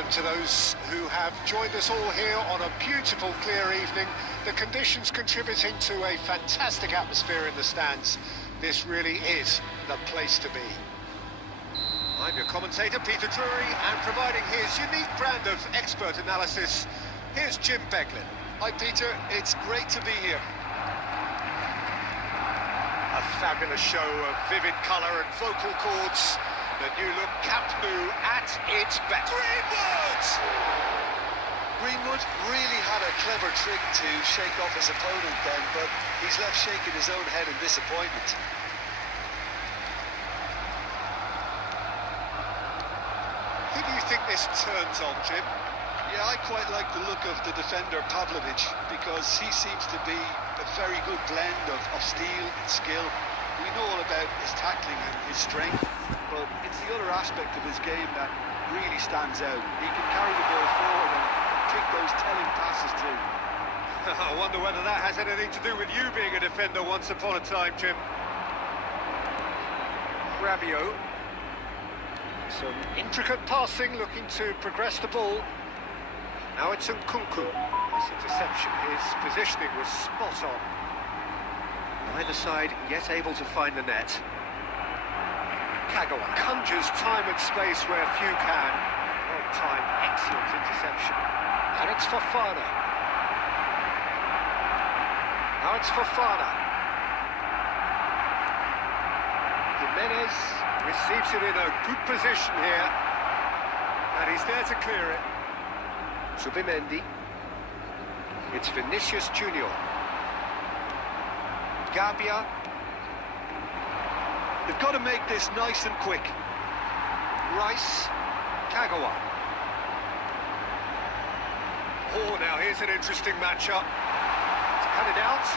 welcome to those who have joined us all here on a beautiful, clear evening. The conditions contributing to a fantastic atmosphere in the stands. This really is the place to be. I'm your commentator, Peter Drury, and providing his unique brand of expert analysis, here's Jim Beglin. Hi Peter, it's great to be here. A fabulous show of vivid colour and vocal cords. The new look Camp Nou at its best. Greenwood really had a clever trick to shake off his opponent then, but he's left shaking his own head in disappointment. Who do you think this turns on, Jim? Yeah, I quite like the look of the defender Pavlovic, because he seems to be a very good blend of steel and skill. We know all about his tackling and his strength, but it's the other aspect of his game that really stands out. He can carry the ball forward and kick those telling passes too. I wonder whether that has anything to do with you being a defender once upon a time, Jim. Rabiot. Some intricate passing, looking to progress the ball. Now it's Nkunku. This interception, his positioning was spot on. Neither side yet able to find the net. Kagawa conjures time and space where few can. On time, excellent interception. And it's Fofana. Now it's Fofana. Jimenez receives it in a good position here. And he's there to clear it. Subimendi. It's Vinicius Junior. Gabia. They've got to make this nice and quick. Rice. Kagawa. Oh, now here's an interesting matchup. To cut it out.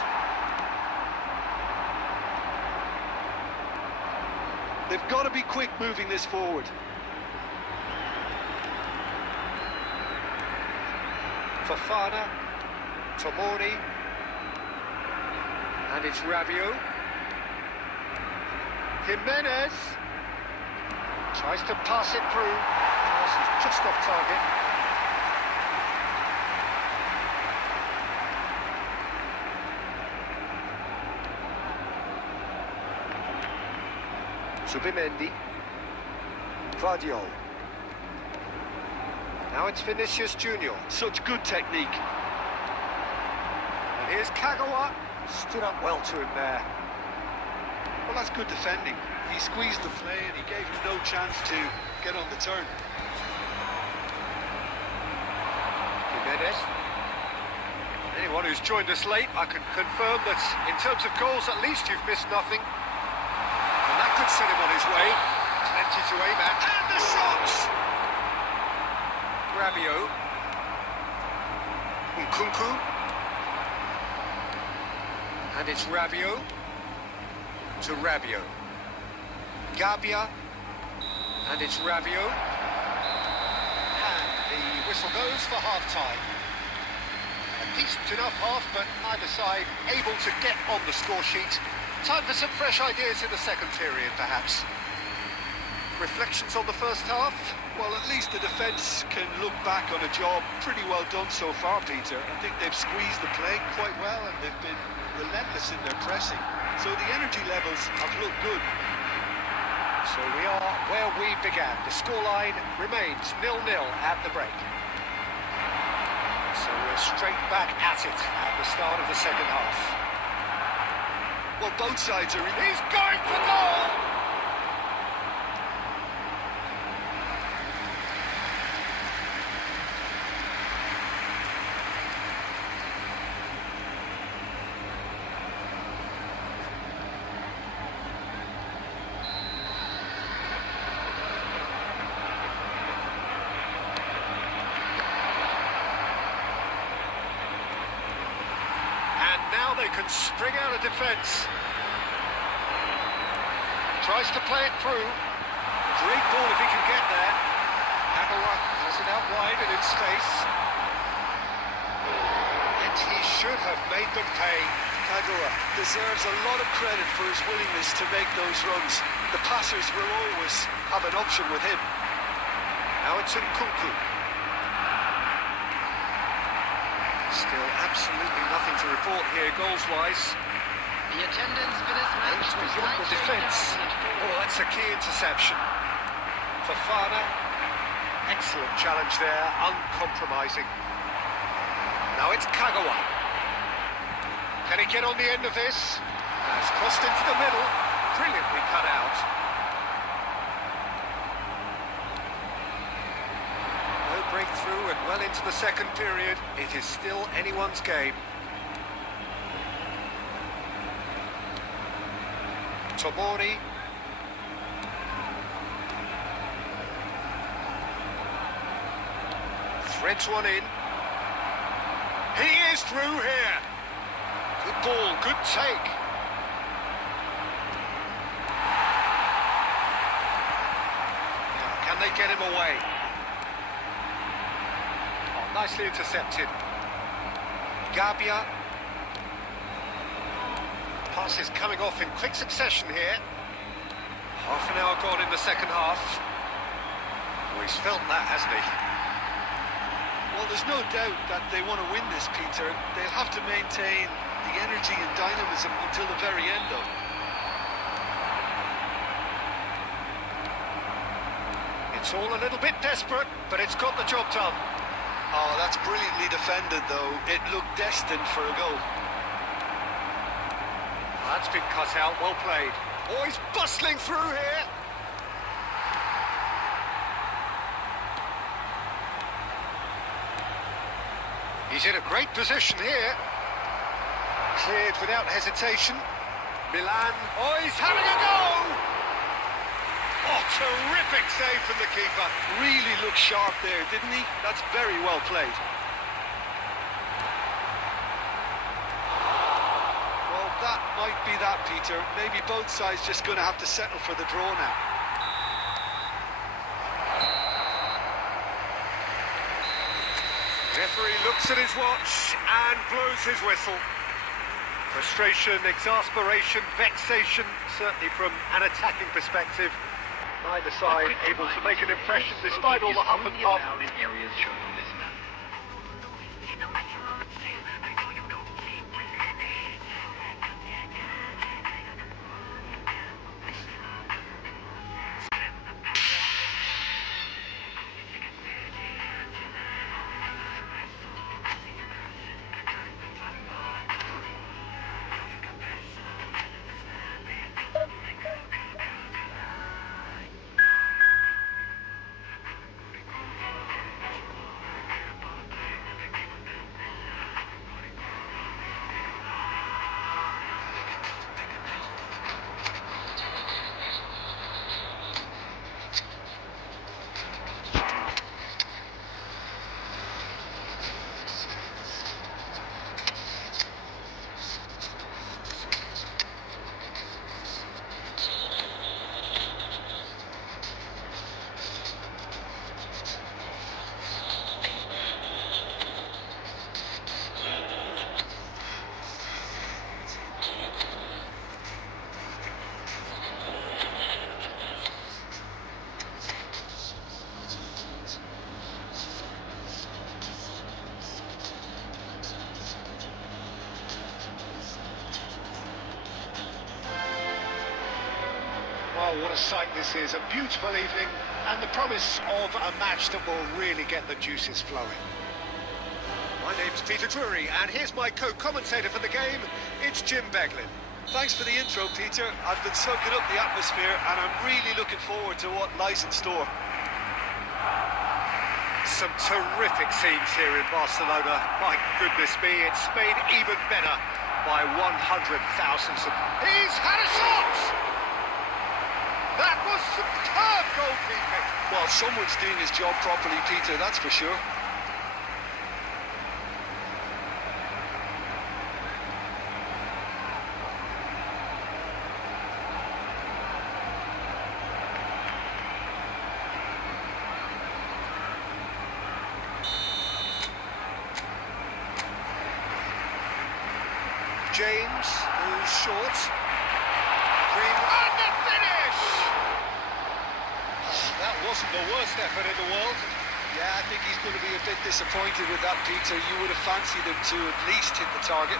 They've got to be quick moving this forward. Fofana. Tomori. And it's Rabiot. Jimenez tries to pass it through. Pass is just off target. Subimendi. Vardiol. Now it's Vinicius Junior. Such good technique. And here's Kagawa. Stood up well to him there. Well, that's good defending. He squeezed the play and he gave him no chance to get on the turn. Jimenez. Anyone who's joined us late, I can confirm that in terms of goals, at least you've missed nothing. And that could set him on his way. Plenty to aim at. And the shots! Rabiot. Nkunku. And it's Rabiot to Rabiot. Gabia. And it's Rabiot. And the whistle goes for half-time. A decent enough half, but neither side able to get on the score sheet. Time for some fresh ideas in the second period, perhaps. Reflections on the first half? Well, at least the defence can look back on a job pretty well done so far, Peter. I think they've squeezed the play quite well and they've been relentless in their pressing. So the energy levels have looked good. So we are where we began. The scoreline remains 0-0 at the break. So we're straight back at it at the start of the second half. Well, both sides are... He's going for goal! Now they can spring out of defence. Tries to play it through. Great ball if he can get there. Kagawa has it out wide and in space. And he should have made them pay. Kagawa deserves a lot of credit for his willingness to make those runs. The passers will always have an option with him. Now it's Nkunku. Still absolutely nothing to report here, goals-wise. The attendance for this And match was beyond the defence. Oh, that's a key interception. Fofana. Excellent challenge there, uncompromising. Now it's Kagawa. Can he get on the end of this? Has crossed into the middle. Brilliantly cut out. No breakthrough and well into the second period. It is still anyone's game. Tomori. Threads one in. He is through here. Good ball, good take. Now, can they get him away? Oh, nicely intercepted. Gabia. Passes coming off in quick succession here. Half an hour gone in the second half. Oh, he's felt that, hasn't he? Well, there's no doubt that they want to win this, Peter. They'll have to maintain the energy and dynamism until the very end, though. It's all a little bit desperate, but it's got the job done. Oh, that's brilliantly defended, though. It looked destined for a goal. That's been cut out, well played. Oh, he's bustling through here. He's in a great position here. Cleared without hesitation. Milan. Oh, he's having a go! Oh, terrific save from the keeper. Really looked sharp there, didn't he? That's very well played. Well, that might be that, Peter. Maybe both sides just going to have to settle for the draw now. Referee looks at his watch and blows his whistle. Frustration, exasperation, vexation, certainly from an attacking perspective. Neither side able to make an impression despite all the huff and puff. Oh, what a sight this is. A beautiful evening and the promise of a match that will really get the juices flowing. My name's Peter Drury and here's my co-commentator for the game. It's Jim Beglin. Thanks for the intro, Peter. I've been soaking up the atmosphere and I'm really looking forward to what lies in store. Some terrific scenes here in Barcelona. My goodness me, it's made even better by 100,000. He's had a shot! That was superb goalkeeping. Well, someone's doing his job properly, Peter, that's for sure. James goes short. Green and the finish! That wasn't the worst effort in the world. Yeah, I think he's going to be a bit disappointed with that, Peter. You would have fancied him to at least hit the target.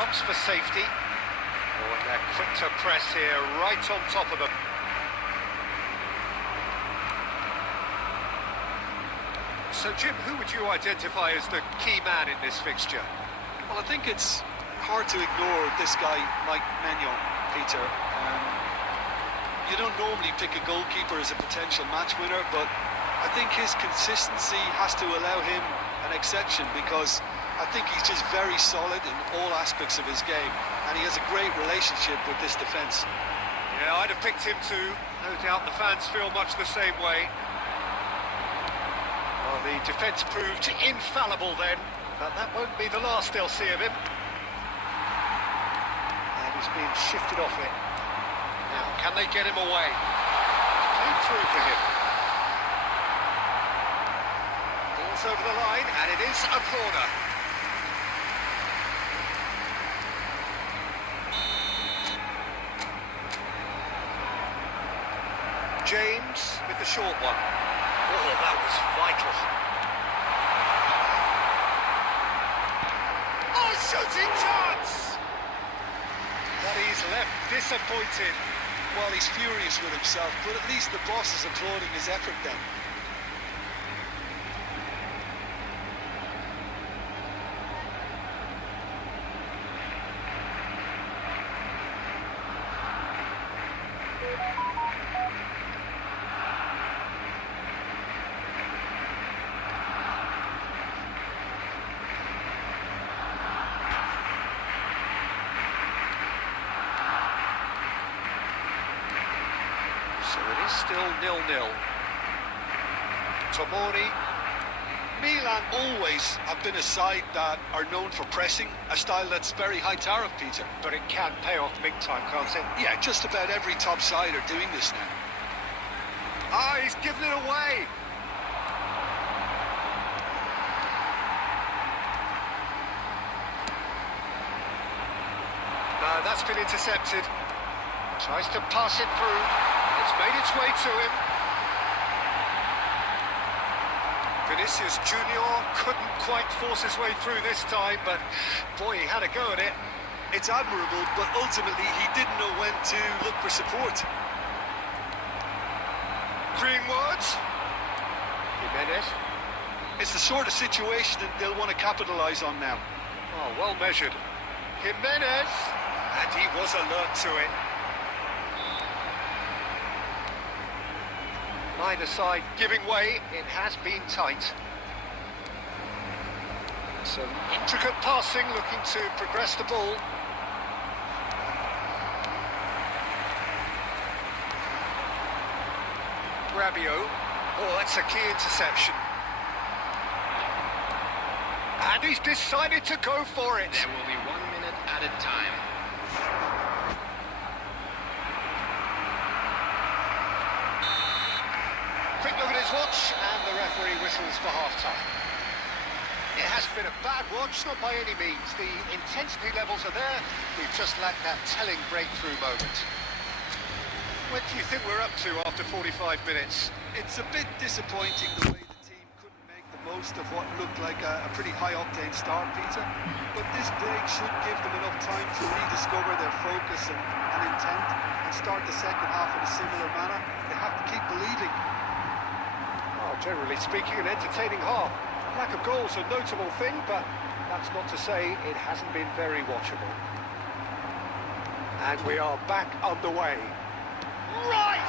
Ups for safety. Oh, and they're quick to press here, right on top of them. So, Jim, who would you identify as the key man in this fixture? Well, I think it's hard to ignore this guy, Mike Maignan, Peter. You don't normally pick a goalkeeper as a potential match winner, but I think his consistency has to allow him an exception, because I think he's just very solid in all aspects of his game, and he has a great relationship with this defence. Yeah, I'd have picked him too. No doubt the fans feel much the same way. Well, the defence proved infallible then, but that won't be the last they'll see of him. And he's being shifted off it. Now, can they get him away? It's played through for him. Ball's over the line, and it is a corner. James with the short one. Oh, that was vital. Oh, shooting chance! But he's left disappointed. Well, he's furious with himself, but at least the boss is applauding his effort then. So it is still 0-0. Tomori. Milan always have been a side that are known for pressing, a style that's very high tariff, Peter. But it can pay off big time, can't it? Yeah, just about every top side are doing this now. Ah, he's given it away. No, that's been intercepted. Tries to pass it through. It's made its way to him. Vinicius Junior couldn't quite force his way through this time, but boy, he had a go at it. It's admirable, but ultimately he didn't know when to look for support. Greenwood. Jimenez. It's the sort of situation that they'll want to capitalise on now. Oh, well measured. Jimenez. And he was alert to it. Neither side giving way. It has been tight. Some intricate passing, looking to progress the ball. Rabiot. Oh, that's a key interception. And he's decided to go for it. There will be 1 minute added time. Quick look at his watch, and the referee whistles for half-time. It hasn't been a bad watch, not by any means. The intensity levels are there. We've just lacked that telling breakthrough moment. What do you think we're up to after 45 minutes? It's a bit disappointing the way the team couldn't make the most of what looked like a pretty high-octane start, Peter. But this break should give them enough time to rediscover their focus and intent and start the second half in a similar manner. They have to keep believing. Oh, generally speaking, an entertaining half. Lack of goals a notable thing, but that's not to say it hasn't been very watchable. And we are back underway. Right!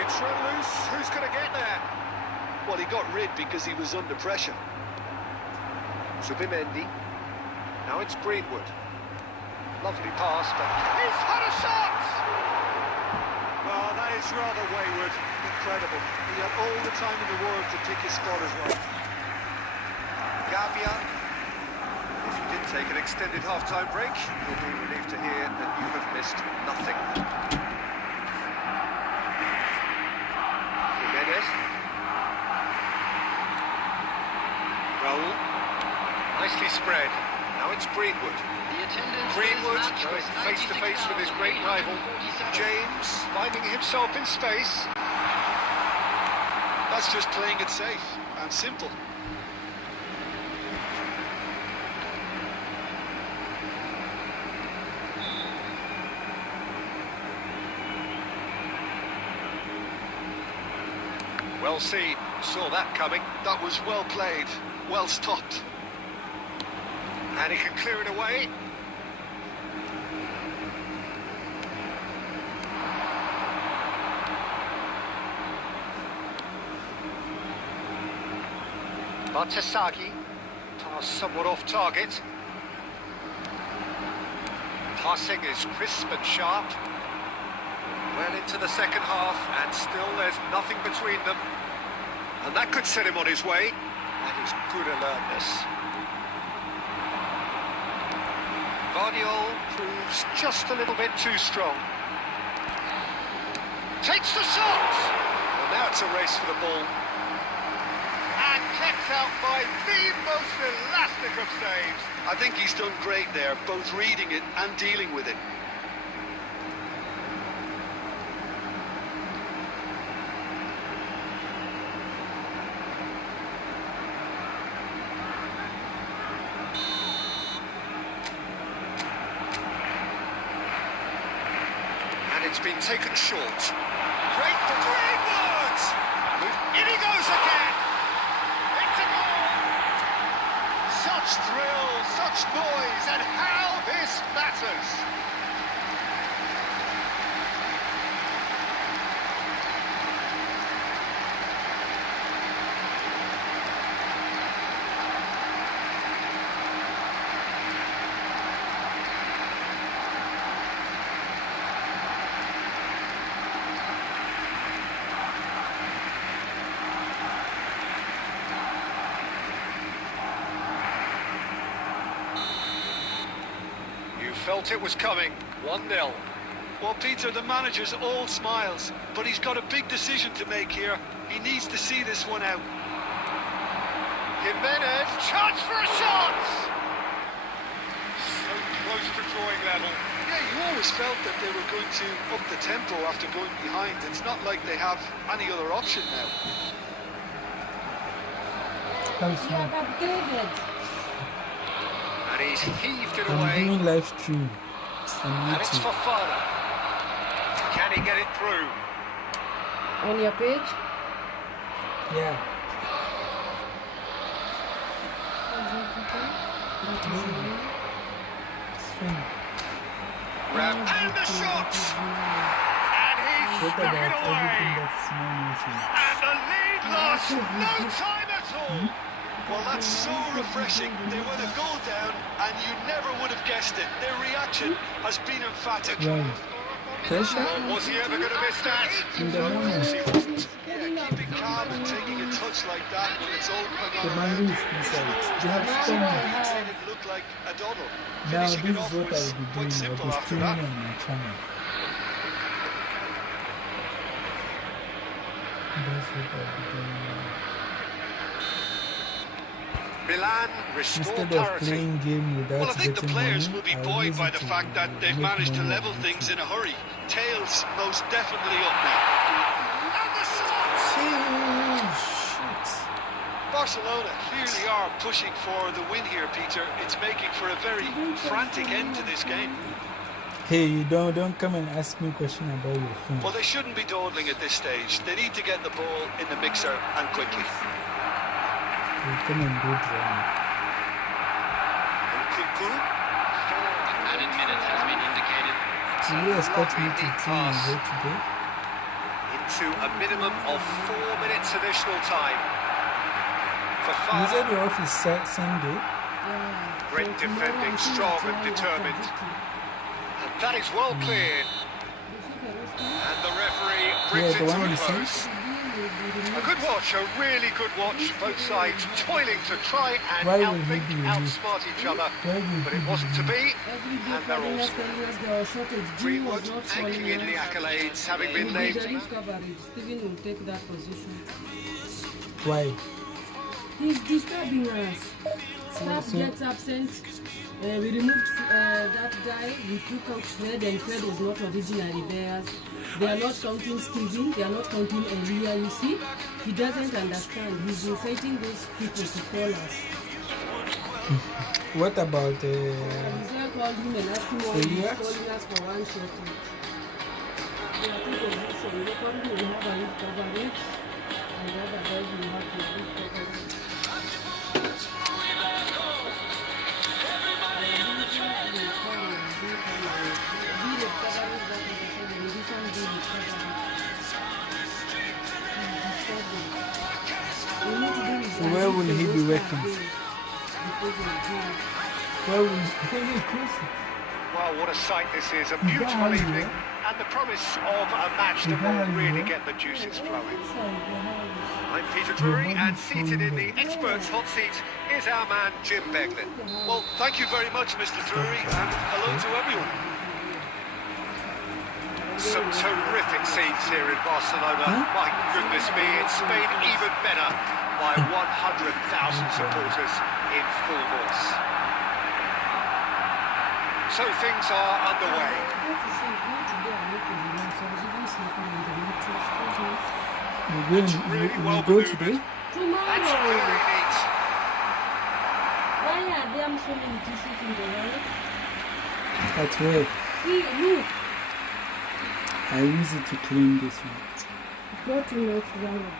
It's run loose. Who's going to get there? Well, he got rid because he was under pressure. Zubimendi. Now it's Greenwood. Lovely pass, but he's had a shot! Oh, that is rather wayward. Incredible. He had all the time in the world to pick his spot as well. Gavia. If you did take an extended half-time break, you'll be relieved to hear that you have missed nothing. Jimenez. Raul. Nicely spread. Now Now it's Greenwood. The attendance Greenwood for this match going was face to face with his great rival. 96,347. James finding himself in space. That's just playing it safe and simple. Well seen, saw that coming. That was well played, well stopped. And he can clear it away. Batasagi, pass somewhat off target. Passing is crisp and sharp. Well into the second half, and still there's nothing between them. And that could set him on his way. That is good alertness. Guardiol proves just a little bit too strong. Takes the shot! Well, now it's a race for the ball. And kept out by the most elastic of saves. I think he's done great there, both reading it and dealing with it. It's been taken short. Great for Greenwood! In he goes again! It's a goal! Such thrill, such noise, and how this matters! Felt it was coming. 1-0. Well, Peter, the manager's all smiles, but he's got a big decision to make here. He needs to see this one out. Jimenez, chance for a shot! So close to drawing level. Yeah, you always felt that they were going to up the tempo after going behind. It's not like they have any other option now. And he's heaved it I'm away. doing live stream on And it's YouTube. Fofana. Can he get it through? On your page? Yeah. It's fine. Grab and the shot! And he's What stuck it about everything away! that's small motion? And the lead lost! No time at all! Well, that's so refreshing. They went a goal down, and you never would have guessed it. Their reaction has been emphatic. Right. Pressure? Was he ever going to miss that? In the moment. He wasn't. Yeah, keeping calm and taking a touch like that when it's all going The on man around. is inside. They have He stung me. made it look like a doddle. Now Finishing this it is off what I was will be quite doing. I'll simple be after streaming that. on my channel. That's what I'll be doing now. Milan restore Instead of parity. playing game without Well, I think the getting players money, will be I'll buoyed use by it the to fact that they've make managed to money level on things YouTube. in a hurry. Tails most definitely up now. And the shot! Oh, shit. Barcelona clearly are pushing for the win here, Peter. It's making for a very frantic end to this game. Hey, you don't come and ask me a question about your phone. Well, they shouldn't be dawdling at this stage. They need to get the ball in the mixer and quickly. You come and do drama. Nkunku. Added minute has been indicated. Will you escort me to Lovely train and pass go today? into a minimum of 4 minutes additional time. You said Fofana, your office Sunday. great defending, strong and determined. And that is well cleared. And the referee brings Yeah, the it one to a you close. sent. A good watch, a really good watch. Both sides toiling to try and Why will he outthink, be removed? outsmart each other. Why will But he it be wasn't to removed? be. And they're all scored. Greenwood taking in the accolades, having been named. Steven will take that position. Why? He's disturbing us. Staff gets absent. We removed that guy. We took out Fred, and Fred was not originally theirs. They are not counting Steven. They are not counting Elia. You see, he doesn't understand. He's inciting those people to call us. What about Israel called him and asked him why he's Elias? calling us for one shot. There are two positions. Locally, we have a weak coverage, and the other guys will have a weak coverage. So where will he be working? Where will he close? Well, what a sight this is. A beautiful evening and the promise of a match that will really get the juices flowing. I'm Peter Drury, and seated in the experts' hot seat is our man Jim Beglin. Well, thank you very much, Mr. Drury, and hello to everyone. Some terrific scenes here in Barcelona. My goodness me, in Spain even better, by 100,000 supporters in full force. So things are underway. You go today? That's very neat. Why are there so many tissues in the world? That's where Look, I use it to clean this one. got too much wrong, bro.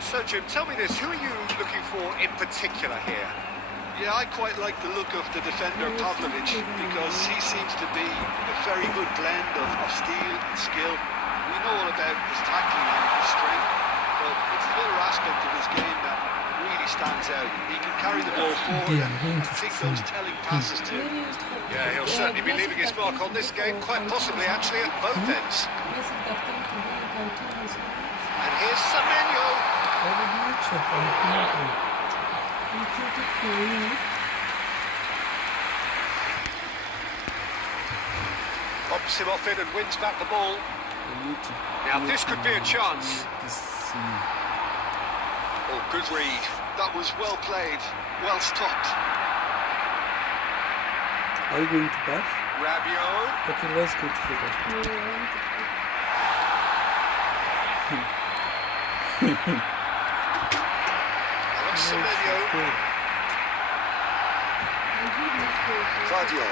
So Jim, tell me this, who are you looking for in particular here? Yeah, I quite like the look of the defender Pavlovic because he seems to be a very good blend of steel and skill. We know all about his tackling and his strength, but it's the other aspect of his game that really stands out. He can carry the ball forward and take those telling passes too. Yeah, he'll certainly be leaving his mark on this game, quite possibly actually at both ends. And here's Semenyo. Bumps him off it and wins back the ball. Now this could be a chance. Oh, good read. That was well played, well stopped. Are you going to bath? Rabiot. Okay, let's go together. Alex Semenyo. Vardio.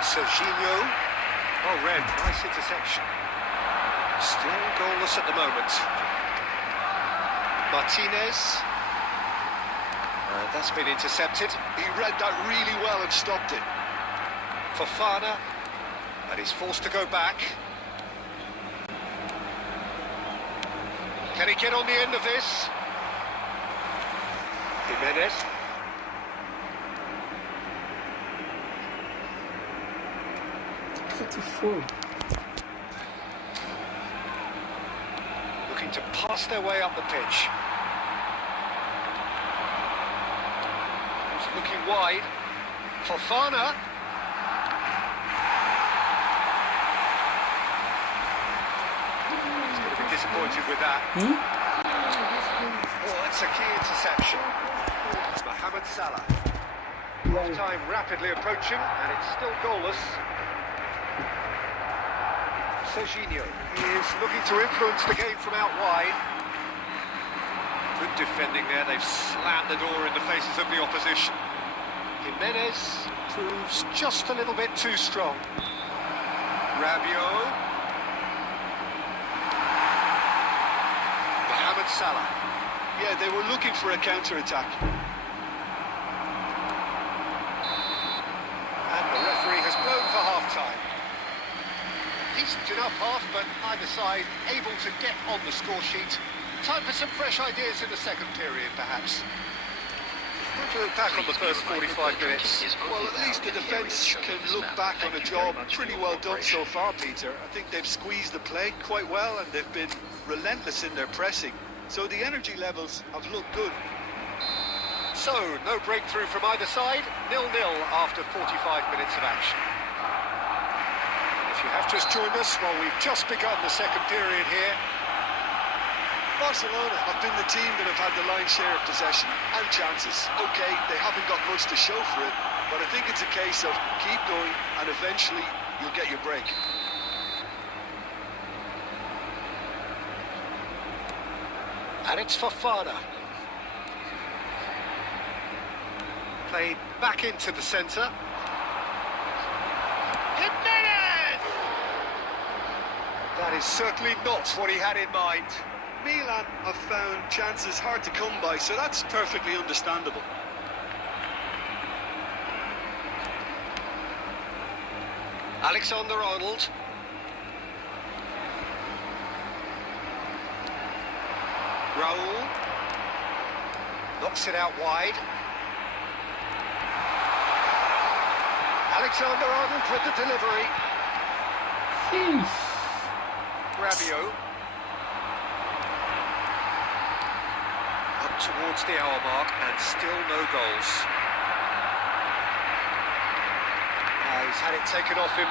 Serginho. Oh, Red, nice interception. Still goalless at the moment. Martinez. That's been intercepted. He read that really well and stopped it. Fofana. And he's forced to go back. Can he get on the end of this? Jimenez. Looking to pass their way up the pitch. He's looking wide. Fofana. He's going to be disappointed with that. Oh, that's a key interception. Mohamed Salah. Half-time rapidly approaching, and it's still goalless. Serginho is looking to influence the game from out wide. Good defending there, they've slammed the door in the faces of the opposition. Jimenez proves just a little bit too strong. Rabiot. Mohamed Salah. Yeah, they were looking for a counter-attack. And the referee has blown for half-time. Decent enough half, but either side able to get on the score sheet. Time for some fresh ideas in the second period, perhaps. Going to look back on the first 45 minutes. Well, at least the defence can look back on a job pretty well done so far, Peter. I think they've squeezed the play quite well and they've been relentless in their pressing. So the energy levels have looked good. So, no breakthrough from either side. 0-0 after 45 minutes of action. If you have just joined us, well, we've just begun the second period here. Barcelona have been the team that have had the lion's share of possession and chances. Okay, they haven't got much to show for it, but I think it's a case of keep going and eventually you'll get your break. And it's Fofana. Played back into the centre. Jimenez! That is certainly not what he had in mind. Milan have found chances hard to come by, so that's perfectly understandable. Alexander-Arnold. Raul. Knocks it out wide. Alexander-Arnold with the delivery. Sheesh. Rabiot. Up towards the hour mark and still no goals. He's had it taken off him.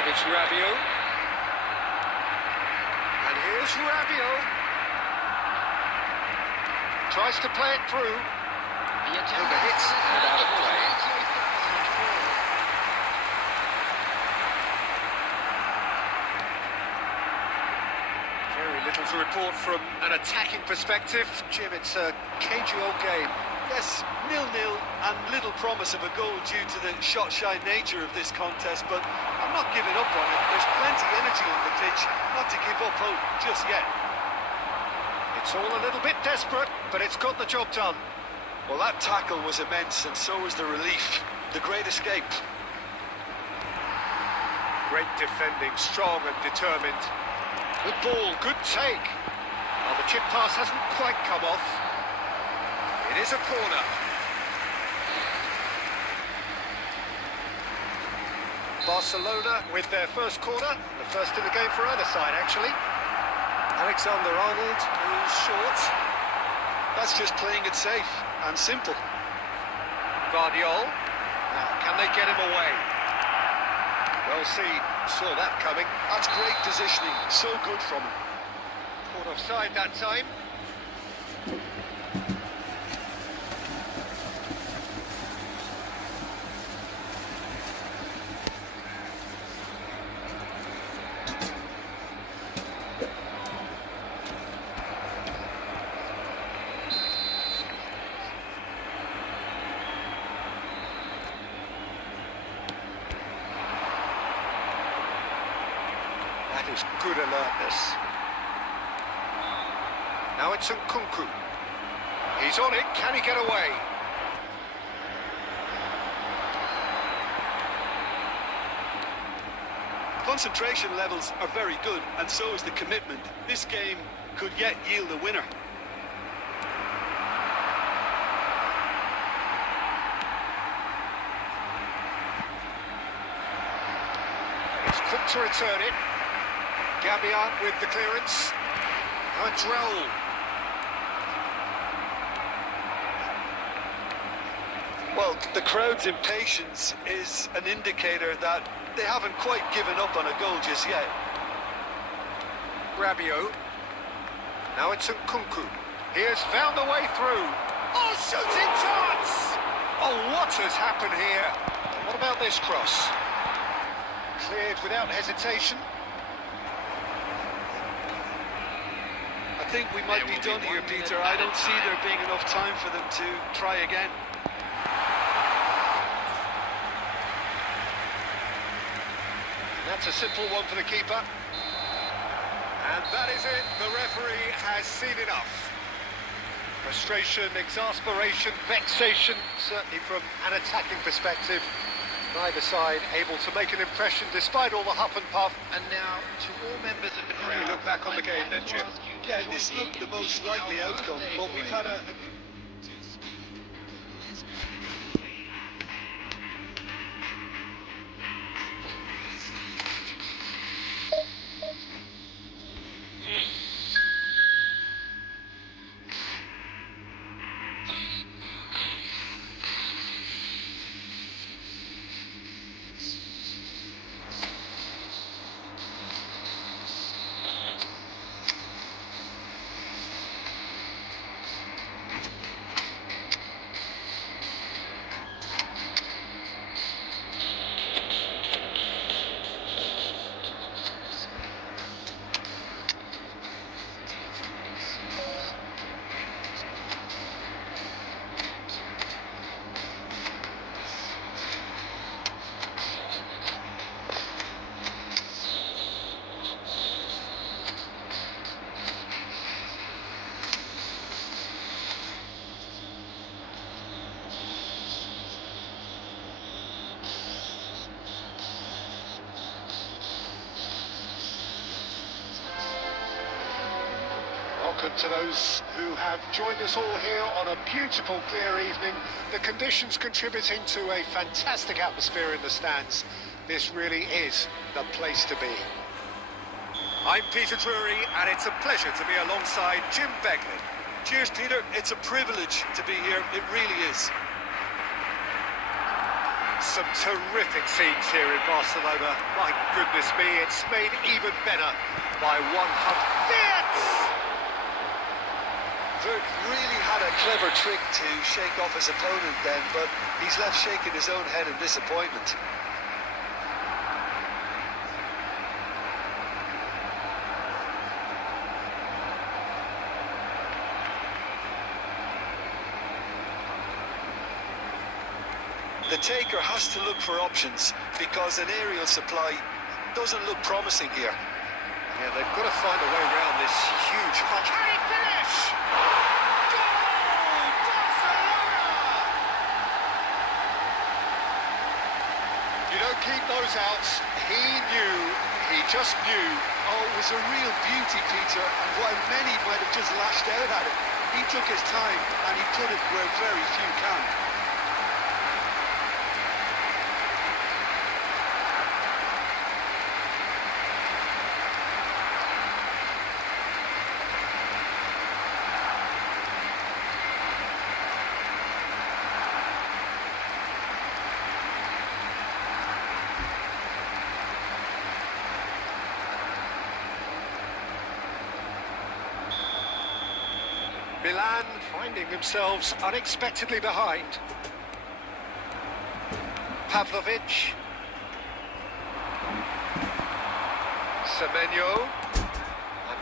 And it's Rabiot. And here's Rabiot. Tries to play it through. The attempt Overhits and out of play. Very little to report from an attacking perspective. Jim, it's a cagey old game. Yes, 0-0 and little promise of a goal due to the shot-shy nature of this contest, but I'm not giving up on it. There's plenty of energy on the pitch, not to give up hope just yet. It's all a little bit desperate, but it's got the job done. Well, that tackle was immense, and so was the relief. The great escape. Great defending, strong and determined. Good ball, good take. Well, the chip pass hasn't quite come off. It is a corner. Barcelona with their first corner, the first in the game for either side, actually. Alexander-Arnold moves short. That's just playing it safe and simple. Guardiol. Now, can they get him away? Well, saw that coming. That's great positioning, so good from him. Caught offside that time. That is good alertness. Now it's Nkunku. He's on it, can he get away? Concentration levels are very good, and so is the commitment. This game could yet yield a winner. It's quick to return it. Gabbia with the clearance. And it's Raul. Well, the crowd's impatience is an indicator that they haven't quite given up on a goal just yet. Rabiot. Now it's Nkunku. He has found a way through. Oh, shooting chance! Oh, what has happened here? And what about this cross? Cleared without hesitation. I think we might be done here, Peter. I don't see there being enough time for them to try again. That's a simple one for the keeper. And that is it. The referee has seen enough. Frustration, exasperation, vexation, certainly from an attacking perspective. Neither side able to make an impression despite all the huff and puff. And now, to all members of the How do you crowd, look back on the game then, Jim? Yeah, this looked the most likely outcome, but we've had a welcome to those who have joined us all here on a beautiful, clear evening. The conditions contributing to a fantastic atmosphere in the stands. This really is the place to be. I'm Peter Drury, and it's a pleasure to be alongside Jim Begley. Cheers, Peter. It's a privilege to be here. It really is. Some terrific scenes here in Barcelona. My goodness me, it's made even better by 100. Wirtz! Wirt really had a clever trick to shake off his opponent then, but he's left shaking his own head in disappointment. The taker has to look for options because an aerial supply doesn't look promising here. Yeah, they've got to find a way around this huge hot. Can he finish? Goal! Barcelona! You don't keep those outs. He just knew. Oh, it was a real beauty, Peter, and while many might have just lashed out at it, he took his time and he put it where very few can. Milan finding themselves unexpectedly behind. Pavlovic. Semenyo.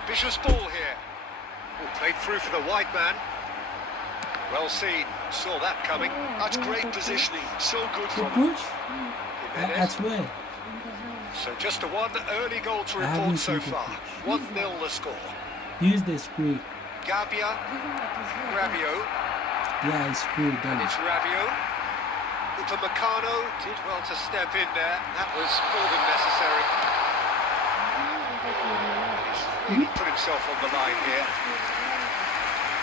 Ambitious ball here. Oh, played through for the wide man. Well seen. Saw that coming. That's great positioning. So good from Push? Jimenez. That's where. So just a one early goal to I haven't report so seen far. the 1-0 the score. Use the spray. Gabbia. Rabiot. Yeah, I sprayed And them. it's Rabiot. Upamecano did well to step in there. That was more than necessary. He's really put himself on the line here.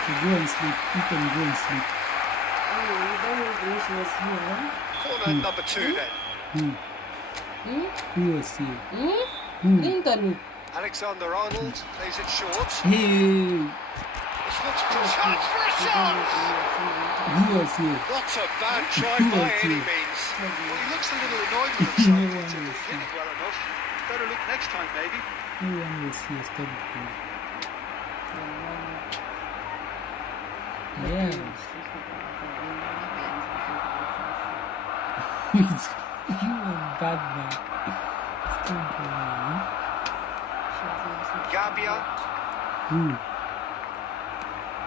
You go and sleep. You can go and sleep. Corner number 2 then. Who was here? Clinton. Alexander-Arnold plays it short. Hey! This looks chance for a shot! Who was here? Not a bad try by any means. Well, he looks a little annoyed with himself. No He one didn't was hit it well enough. Better look next time, maybe. No one was here. Stop it. Yeah. You are bad man. Stop it, man. Gabbia.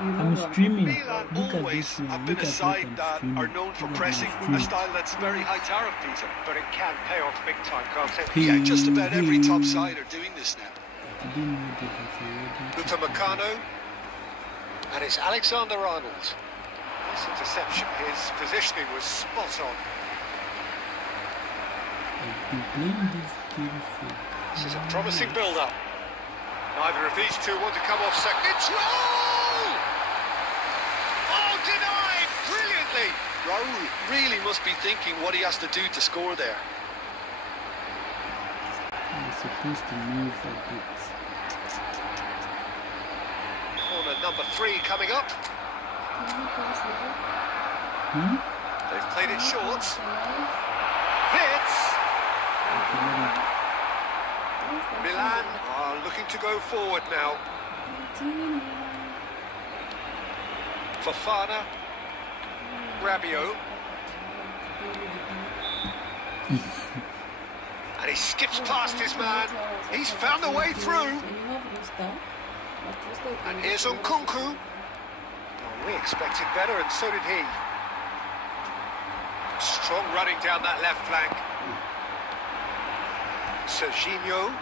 I'm streaming. Milan Look at always this. have Look been at a what side I'm that streaming. are known for Look at pressing, my a stream. style that's very high tariff, Peter. But it can pay off big time, can't it? Yeah, just about every top side are doing this now. I didn't know they have already. Upamecano. And it's Alexander-Arnold. Nice interception. His positioning was spot on. I've been playing this game for. This is a promising build-up. Neither of these two want to come off second. It's Raul! Oh, denied! Brilliantly! Raul really must be thinking what he has to do to score there. I'm supposed to move a bit. Corner number 3 coming up. They've played it short. Wirtz! Milan are looking to go forward now. Fofana. Rabiot. And he skips past his man. He's found a way through. And here's Nkunku. Oh, we expected better, and so did he. Strong running down that left flank. Serginho.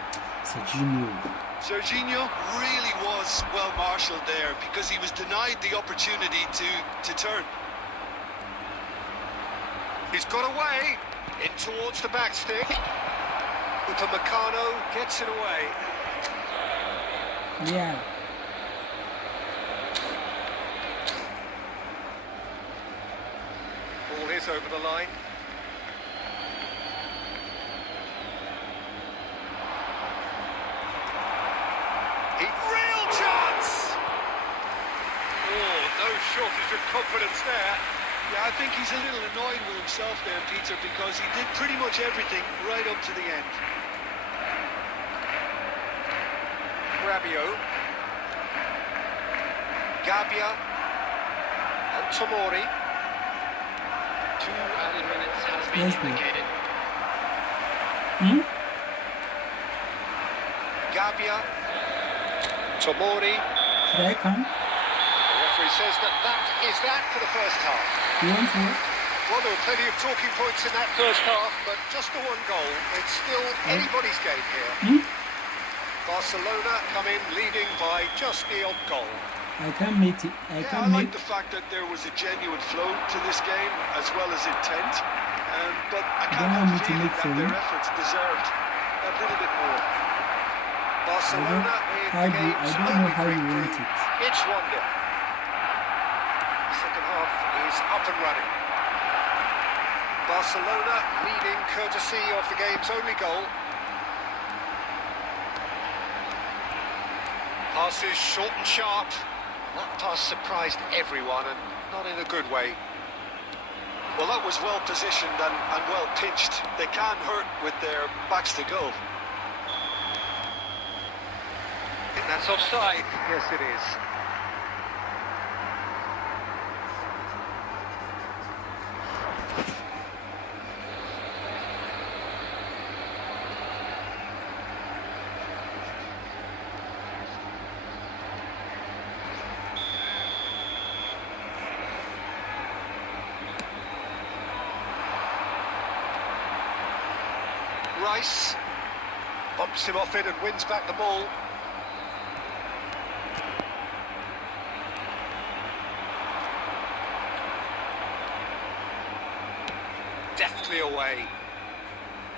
Serginho really was well marshalled there because he was denied the opportunity to turn. He's got away. In towards the back stick. Upamecano gets it away. Yeah. gets over the line. Real chance! Oh, no shortage of confidence there. Yeah, I think he's a little annoyed with himself there, Peter, because he did pretty much everything right up to the end. Rabiot. Gabbia. And Tomori. 2 added minutes has been Yes, ma'am. indicated. Hmm? Gabbia. Tomori. Should I come? The referee says that is that for the first half. You want to? Well, there were plenty of talking points in that first half, but just the one goal. It's still anybody's game here. Hmm? Barcelona come in leading by just the odd goal. I can't make it. I Yeah, can't I make. like the fact that there was a genuine flow to this game, as well as intent. But I don't can't want help me to feeling make that for their you. efforts deserved a little bit more. Barcelona with the game's I don't know only how you breakthrough. want it. It's 1-0. Second half is up and running. Barcelona leading courtesy of the game's only goal. Pass is short and sharp. That pass surprised everyone, and not in a good way. Well, that was well positioned and well pitched. They can't hurt with their backs to goal. I think that's offside. Yes, it is. Rice bumps him off it and wins back the ball. Deftly away.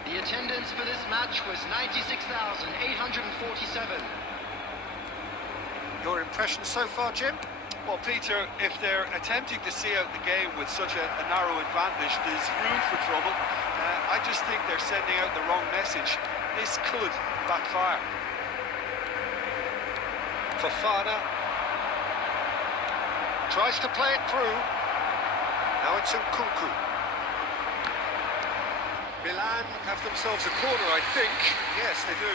The attendance for this match was 96,847. Your impression so far, Jim? Well, Peter, if they're attempting to see out the game with such a narrow advantage, there's room for trouble. I just think they're sending out the wrong message. This could backfire. Fofana tries to play it through. Now it's Nkunku. Milan have themselves a corner, I think. Yes, they do.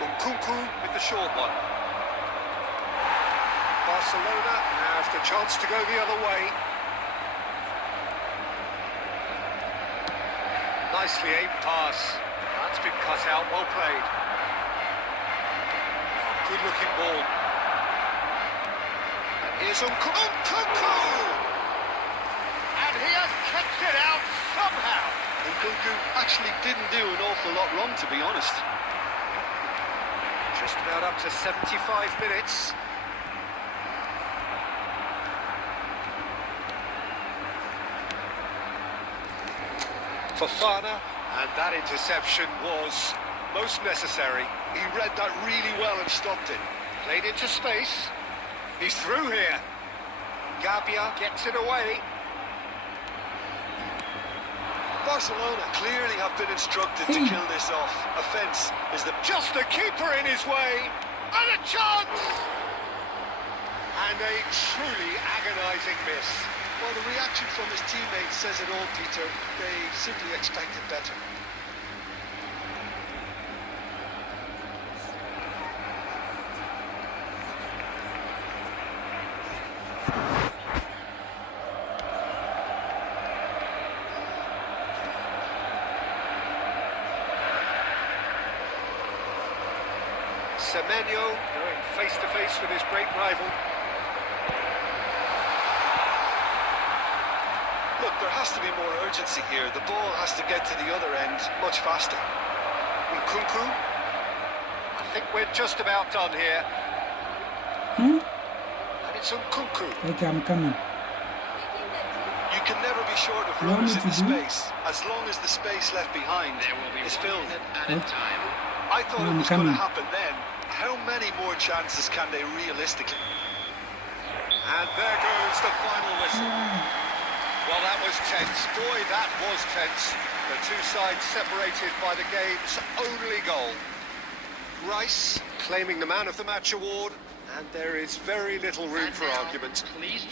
Nkunku with the short one. Barcelona now have the chance to go the other way. Nicely aimed pass. That's been cut out, well played. Good looking ball. And here's Nkunku! And he has kicked it out somehow. Nkunku actually didn't do an awful lot wrong, to be honest. Just about up to 75 minutes. Fofana, and that interception was most necessary. He read that really well and stopped it. Played into space. He's through here. Gabbia gets it away. Barcelona clearly have been instructed to kill this off. Offence is the... Just a keeper in his way. And a chance! And a truly agonising miss. Well, the reaction from his teammates says it all, Peter. They simply expected better. Semenyo going face-to-face with his great rival. Look, there has to be more urgency here. The ball has to get to the other end much faster. Nkunku. I think we're just about done here. Hmm? And it's Nkunku. Okay, I'm coming. You You can never be short of You want runners me in the to do? space, as long as the space left behind There will be is 1 filled. minute added time. I thought it I'm was going to coming. happen then. How many more chances can they realistically? And there goes the final whistle. Well, that was tense. Boy, that was tense. The two sides separated by the game's only goal. Rice claiming the Man of the Match award, and there is very little room And for now, argument. please.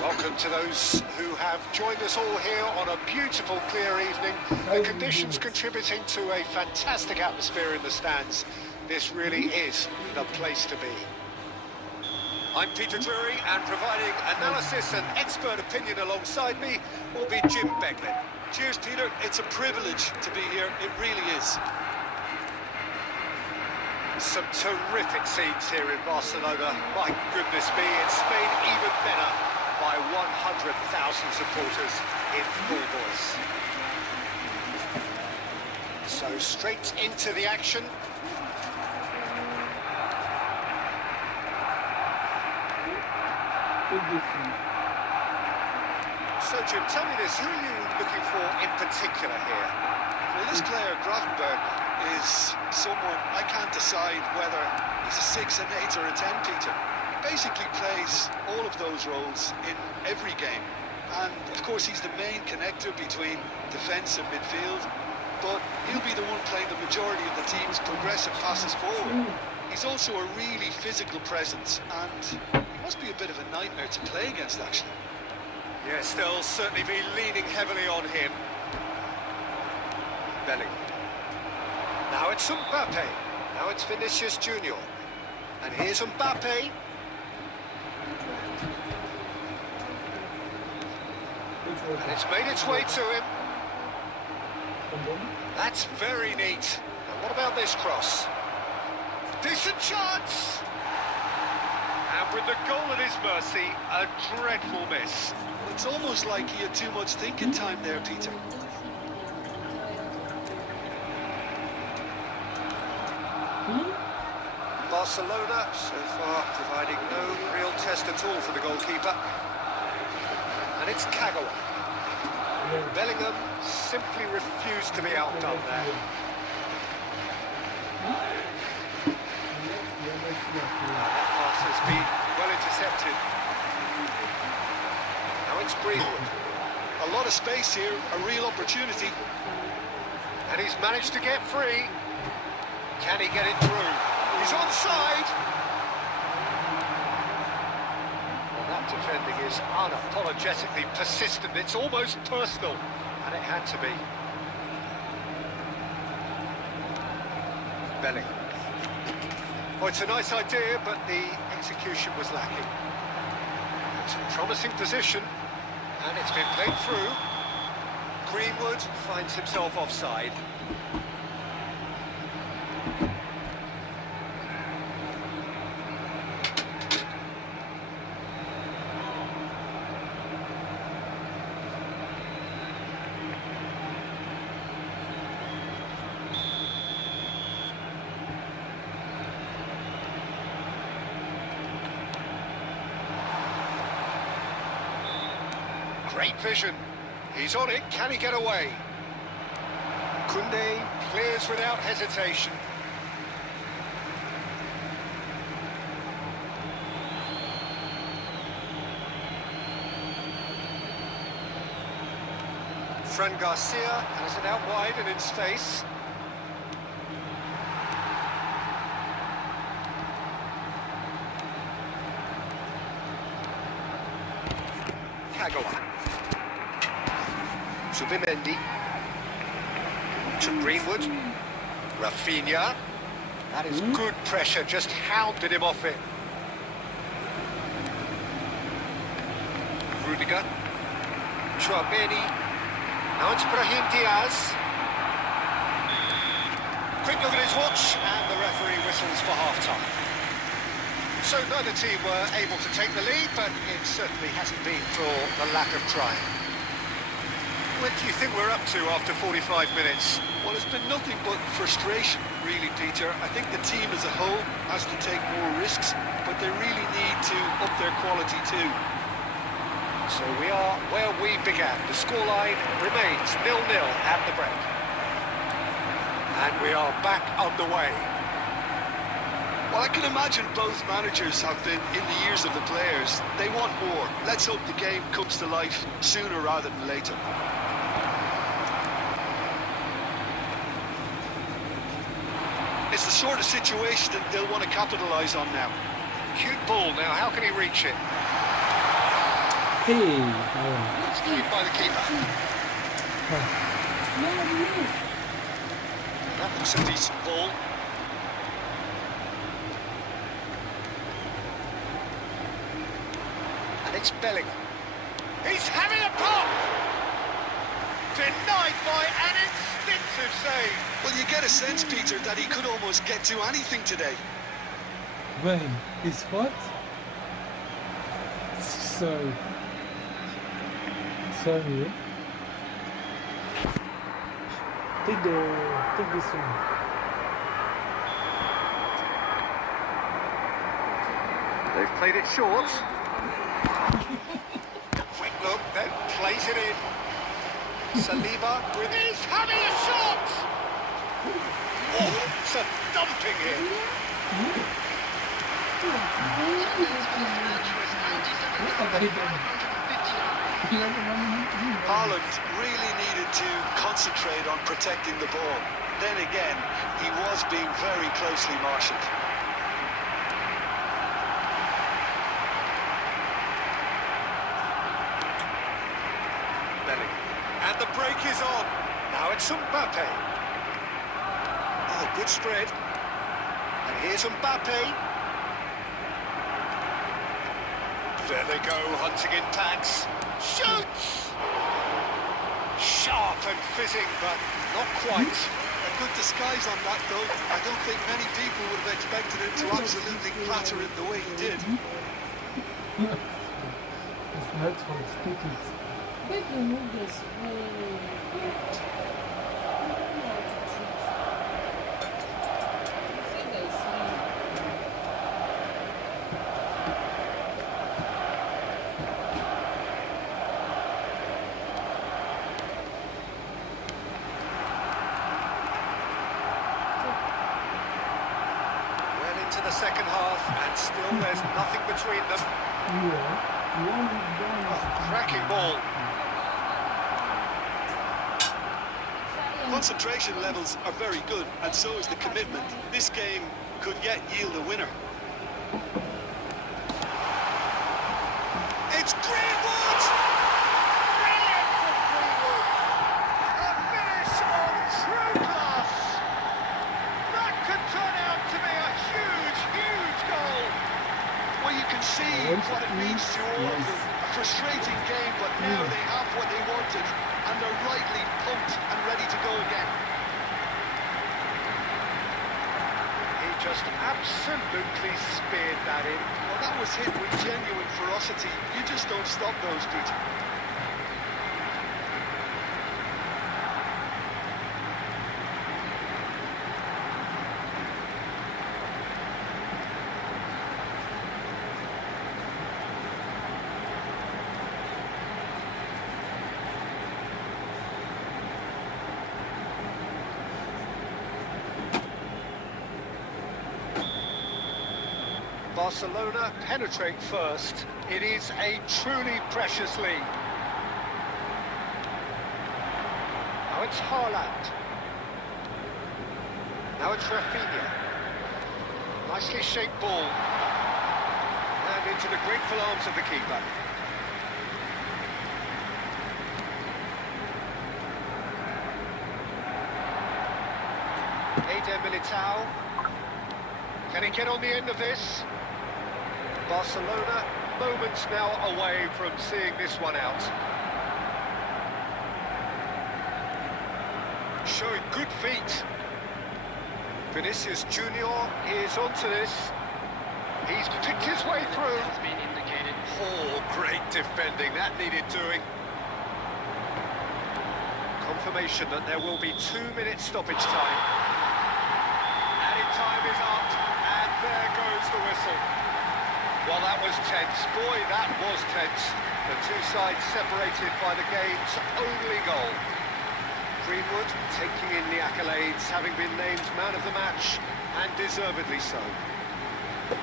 Welcome to those who have joined us all here on a beautiful, clear evening. The conditions contributing to a fantastic atmosphere in the stands. This really is the place to be. I'm Peter Drury, and providing analysis and expert opinion alongside me will be Jim Beglin. Cheers, Peter. It's a privilege to be here. It really is. Some terrific scenes here in Barcelona. My goodness me, it's made even better by 100,000 supporters in full voice. So straight into the action. So Jim, tell me this, who are you looking for in particular here? Well, this player, Grottenberg, is someone I can't decide whether he's a 6, an 8 or a 10, Peter. Basically plays all of those roles in every game. And of course he's the main connector between defence and midfield, but he'll be the one playing the majority of the team's progressive passes forward. He's also a really physical presence, and he must be a bit of a nightmare to play against, actually. Yes, they'll certainly be leaning heavily on him. Bellingham. Now it's Mbappe. Now it's Vinicius Junior. And here's Mbappe. And it's made its way to him. That's very neat. And what about this cross? Decent chance! And with the goal at his mercy, a dreadful miss. It's almost like he had too much thinking time there, Peter. Barcelona so far providing no real test at all for the goalkeeper. And it's Kagawa. Bellingham simply refused to be outdone there. That pass has been well intercepted. Now it's Greenwood. A lot of space here, a real opportunity. And he's managed to get free. Can he get it through? He's onside. Well, that defending is unapologetically persistent. It's almost personal. And it had to be. Bellingham. Oh, it's a nice idea, but the execution was lacking. It's a promising position. And it's been played through. Greenwood finds himself offside. Great vision. He's on it. Can he get away? Koundé clears without hesitation. Fran Garcia has it out wide and in space. Kagawa. Zubimendi. To Greenwood. Rafinha. That is good pressure, just hounded him off it. Rudiger. Chouameni. Now it's Brahim Diaz. Quick look at his watch, and the referee whistles for half-time. So neither team were able to take the lead, but it certainly hasn't been for the lack of trying. What do you think we're up to after 45 minutes? Well, it's been nothing but frustration, really, Peter. I think the team as a whole has to take more risks, but they really need to up their quality too. So we are where we began. The scoreline remains 0-0 at the break. And we are back underway. Well, I can imagine both managers have been in the ears of the players. They want more. Let's hope the game comes to life sooner rather than later. It's the sort of situation that they'll want to capitalise on now. Cute ball now, how can he reach it? Hey, It's cleared by the keeper. That looks a decent ball. And it's Bellingham. He's having a pop! Denied by an instinctive save. Well, you get a sense, Peter, that he could almost get to anything today. when is what? So sorry. Take this one. They've played it short. Quick look, then plays it in. Saliba with his having a shot! Oh, it's a dumping here. Haaland really needed to concentrate on protecting the ball. Then again, he was being very closely marshalled. Bellingham. And the break is on. Now it's Mbappe. Oh, good spread. And here's Mbappe. There they go, hunting in packs. Shoots! Sharp and fizzing, but not quite. A good disguise on that, though. I don't think many people would have expected him to absolutely clatter it the way he did. It's not for stupid. Quick remove this. Well into the second half, and still there's nothing between them. Cracking ball. Concentration levels are very good, and so is the commitment. This game could yet yield a winner. It's Greenwood! Brilliant from Greenwood! A finish on true class! That could turn out to be a huge, huge goal! Well, you can see what it means to all of them. A frustrating game, but now they have what they wanted, and they're rightly pumped and ready to go again. He just absolutely speared that in. Well, that was hit with genuine ferocity. You just don't stop those, Peter. Barcelona penetrate first. It is a truly precious lead. Now it's Haaland. Now it's Rafinha. Nicely shaped ball. And into the grateful arms of the keeper. Eder Militao. Can he get on the end of this? Barcelona, moments now away from seeing this one out. Showing good feet. Vinicius Junior is onto this. He's picked his way through. Has been indicated. Oh, great defending. That needed doing. Confirmation that there will be 2 minutes stoppage time. Added time is up, and there goes the whistle. Well, that was tense. Boy, that was tense. The two sides separated by the game's only goal. Greenwood taking in the accolades, having been named man of the match, and deservedly so.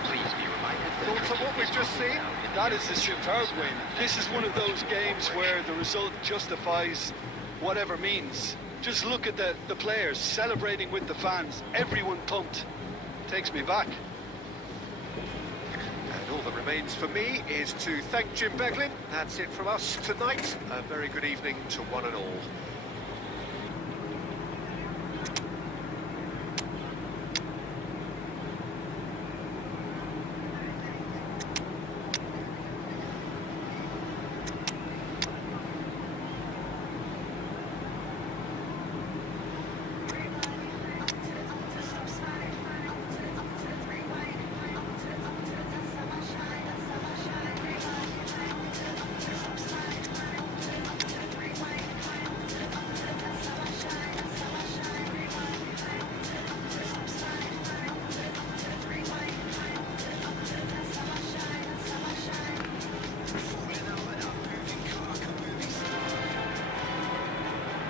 Please be reminded that Thoughts on what we've just seen? That is a superb win. This is one of those games where the result justifies whatever means. Just look at the players celebrating with the fans. Everyone pumped. Takes me back. And all that remains for me is to thank Jim Beglin. That's it from us tonight. A very good evening to one and all.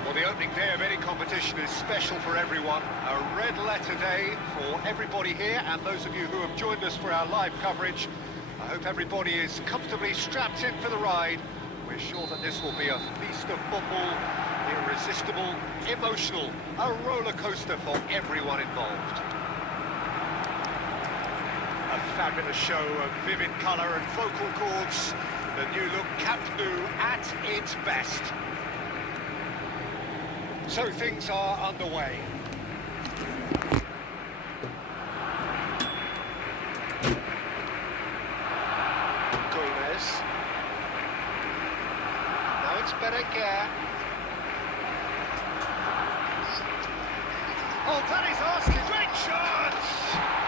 Well, the opening day of any competition is special for everyone. A red letter day for everybody here and those of you who have joined us for our live coverage. I hope everybody is comfortably strapped in for the ride. We're sure that this will be a feast of football, irresistible, emotional, a roller coaster for everyone involved. A fabulous show of vivid colour and vocal cords. The new look Camp Nou at its best. So things are underway. Gomez. Now it's Berenguer. Oh, that is asking. Great chance!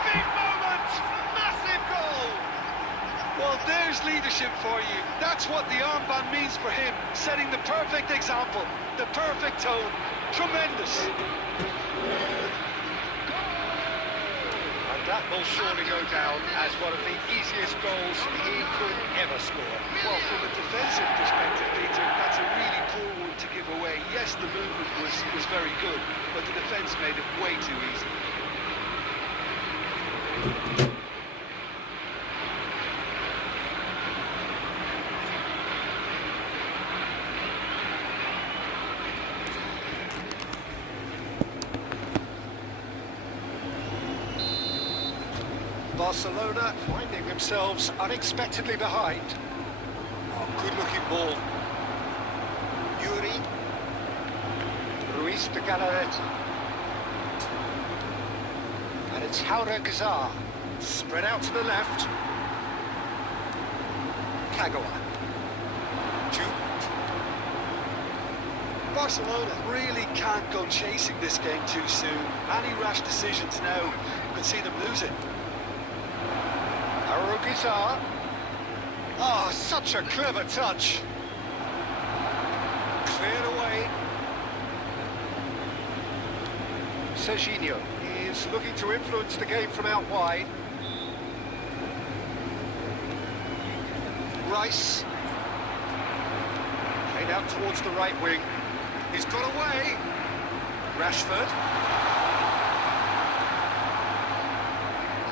Big moment! Massive goal! Well, there's leadership for you. That's what the armband means for him. Setting the perfect example, the perfect tone. Tremendous. And that will surely go down as one of the easiest goals he could ever score. Well, from a defensive perspective, Peter, that's a really poor one to give away. Yes, the movement was very good, but the defence made it way too easy. Barcelona finding themselves unexpectedly behind. Oh, good-looking ball. Yuri. Ruiz de Galarreta. And it's Gazar. Spread out to the left. Kagawa. Jude. Barcelona really can't go chasing this game too soon. Any rash decisions now could see them lose it. Gazar. Oh, such a clever touch. Cleared away. Serginho is looking to influence the game from out wide. Rice. Played out towards the right wing. He's got away. Rashford.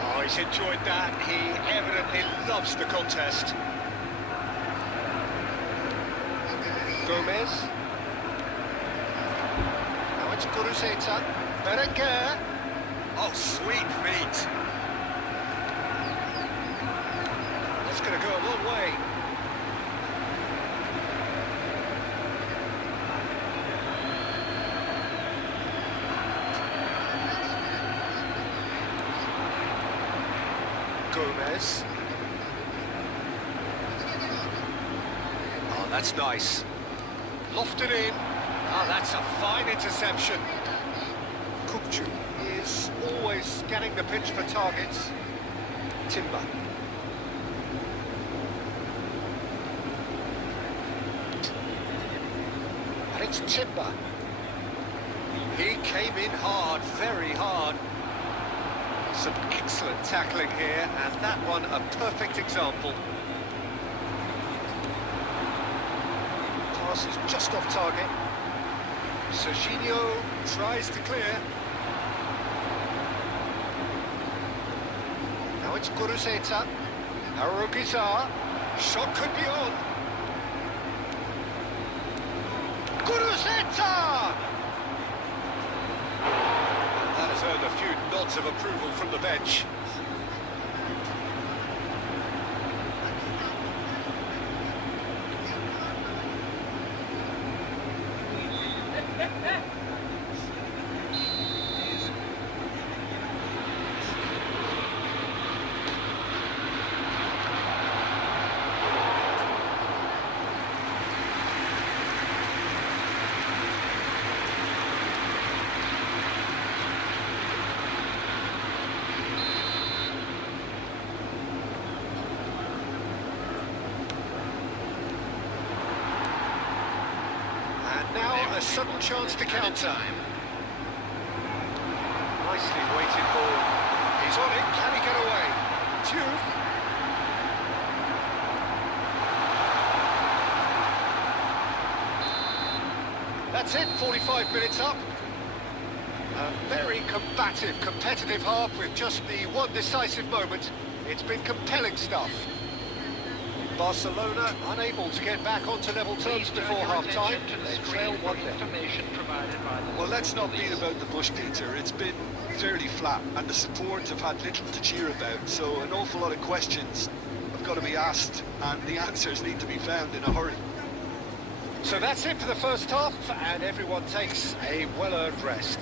Oh, he's enjoyed that. He evidently loves the contest. Gomez. Now it's Guruzeta. Berenguer. Oh, sweet feet. That's going to go a long way. Gomez. Oh, that's nice. Lofted in. Oh, that's a fine interception. Kukcu is always scanning the pitch for targets. Timber. And it's Timber. He came in hard, very hard. Some excellent tackling here, and that one a perfect example. Pass is just off target. Serginho tries to clear. Now it's Guruzeta. Arugizar. Shot could be on. Guruzeta! That has earned a few nods of approval from the bench. Now a sudden chance to counter. Nicely weighted ball. He's on it, can he get away? Diouf. That's it, 45 minutes up. A very combative, competitive half with just the one decisive moment. It's been compelling stuff. Barcelona unable to get back onto level terms before half-time. They trail 1-0. Well, let's not beat about the bush, Peter. It's been fairly flat, and the support have had little to cheer about, so an awful lot of questions have got to be asked, and the answers need to be found in a hurry. So that's it for the first half, and everyone takes a well-earned rest.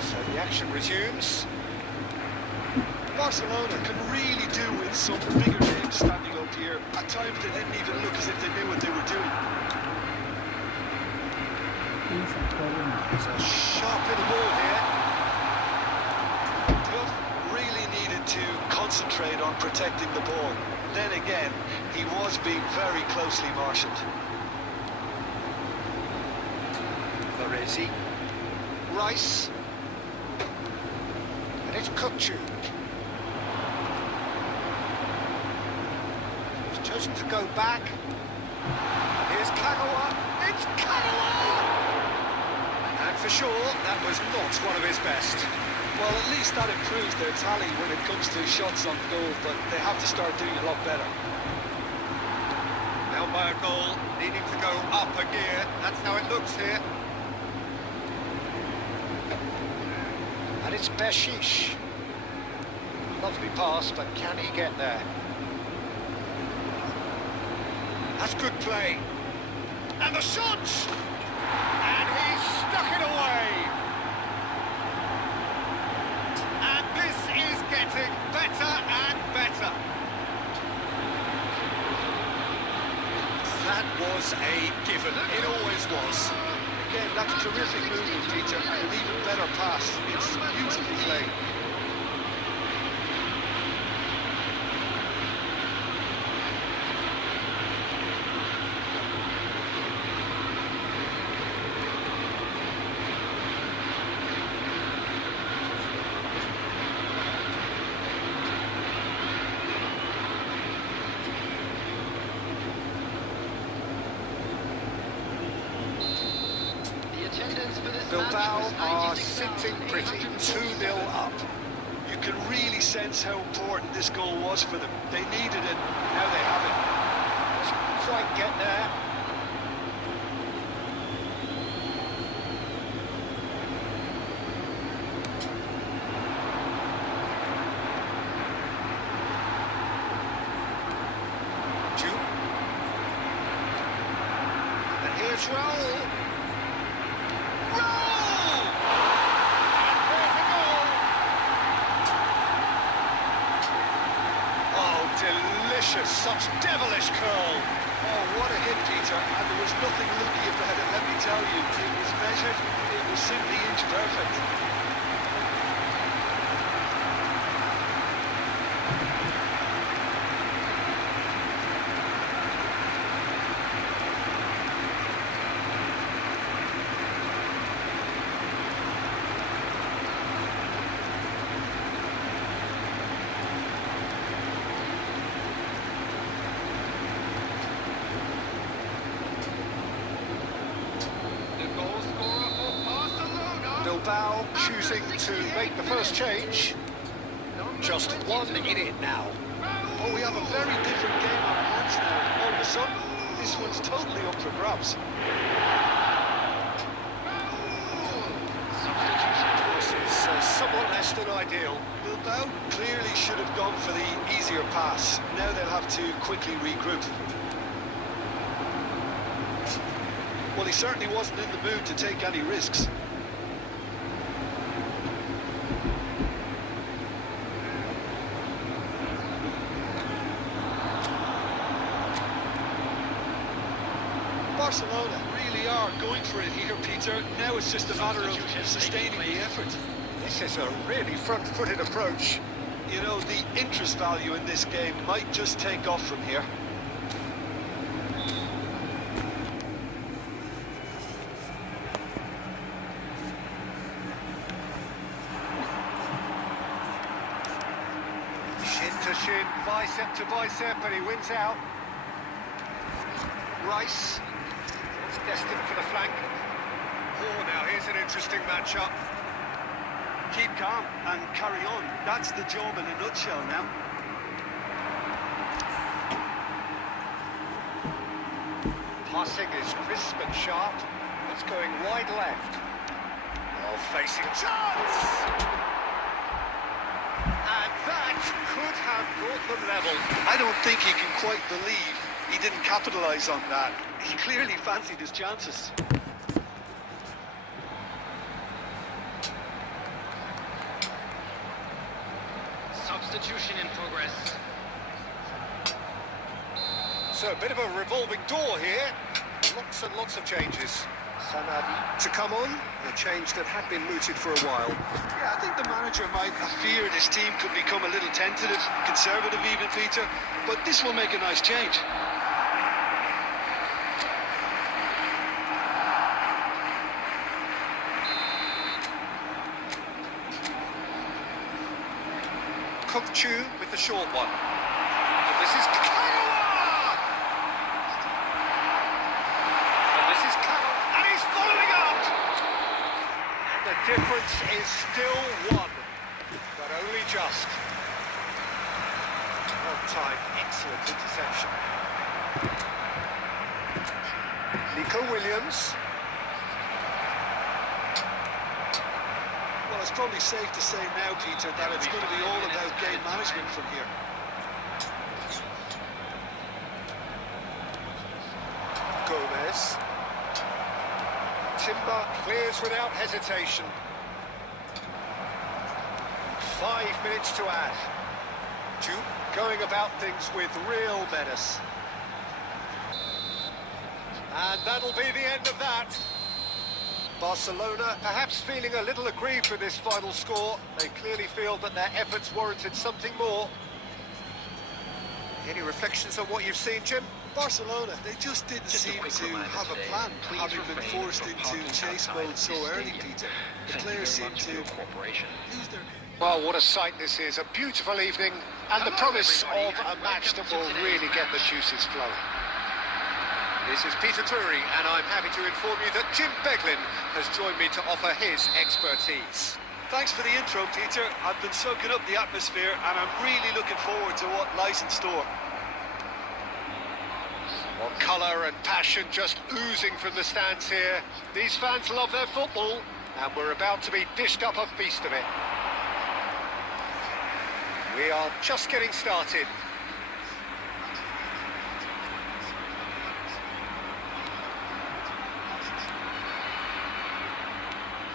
So the action resumes. Barcelona can really do with some bigger names standing up here. At times they didn't even look as if they knew what they were doing. It's a sharp little ball here. Diouf really needed to concentrate on protecting the ball. Then again, he was being very closely marshalled. Baresi. Rice. And it's Kukcu. He's chosen to go back. Here's Kagawa. It's Kagawa! And for sure, that was not one of his best. Well, at least that improves their tally when it comes to shots on goal, but they have to start doing a lot better. Elbow goal, needing to go up a gear. That's how it looks here. And it's Beshish. Lovely pass, but can he get there? That's good play. And the shot! And he's stuck it away. And this is getting better and better. That was a given. It always was. Again, that's terrific movement, Peter, and an even better pass. It's beautifully played. Bilbao are sitting pretty, 2-0 up. You can really sense how important this goal was for them. They needed it, now they have it. Doesn't quite get there. Jude. And here's Raul. Delicious, such devilish curl. Oh, what a hit, Peter, and there was nothing lucky about it, let me tell you. It was measured, it was simply inch perfect. Bilbao choosing to make the first change. Just 1 in it now. Oh, we have a very different game on our hands now. All of a sudden, this one's totally up for grabs. This is somewhat less than ideal. Bilbao clearly should have gone for the easier pass. Now they'll have to quickly regroup. Well, he certainly wasn't in the mood to take any risks. Barcelona really are going for it here, Peter. Now it's just a matter of sustaining the effort. This is a really front-footed approach. You know, the interest value in this game might just take off from here. Shin to shin, bicep to bicep, and he wins out. Rice, it's destined for the flank. Oh, now here's an interesting matchup. Keep calm and carry on. That's the job in a nutshell now. Passing is crisp and sharp. It's going wide left. Oh, facing a chance! And that could have brought them level. I don't think he can quite believe he didn't capitalise on that. He clearly fancied his chances. Substitution in progress. So a bit of a revolving door here. Lots and lots of changes. Sanadi to come on, a change that had been mooted for a while. Yeah, I think the manager might have feared his team could become a little tentative, conservative even, Peter, but this will make a nice change. Kokchu with the short one. And this is Kagawa! And this is Kagawa, and he's following up! And the difference is still one, but only just. On time, excellent interception. Nico Williams. Well, it's probably safe to say now, Peter, that it's going to be all about game management from here. Gomez. Timber clears without hesitation. 5 minutes to add. Jupe going about things with real menace. And that'll be the end of that. Barcelona perhaps feeling a little aggrieved with this final score. They clearly feel that their efforts warranted something more. Any reflections on what you've seen, Jim? Barcelona, they just didn't seem to have a plan, having been forced into chase mode so early, Peter. The players seem to lose their... Well, what a sight this is. A beautiful evening and the promise of a match that will really get the juices flowing. This is Peter Drury, and I'm happy to inform you that Jim Beglin has joined me to offer his expertise. Thanks for the intro, Peter. I've been soaking up the atmosphere, and I'm really looking forward to what lies in store. Well, colour and passion just oozing from the stands here. These fans love their football, and we're about to be dished up a feast of it. We are just getting started.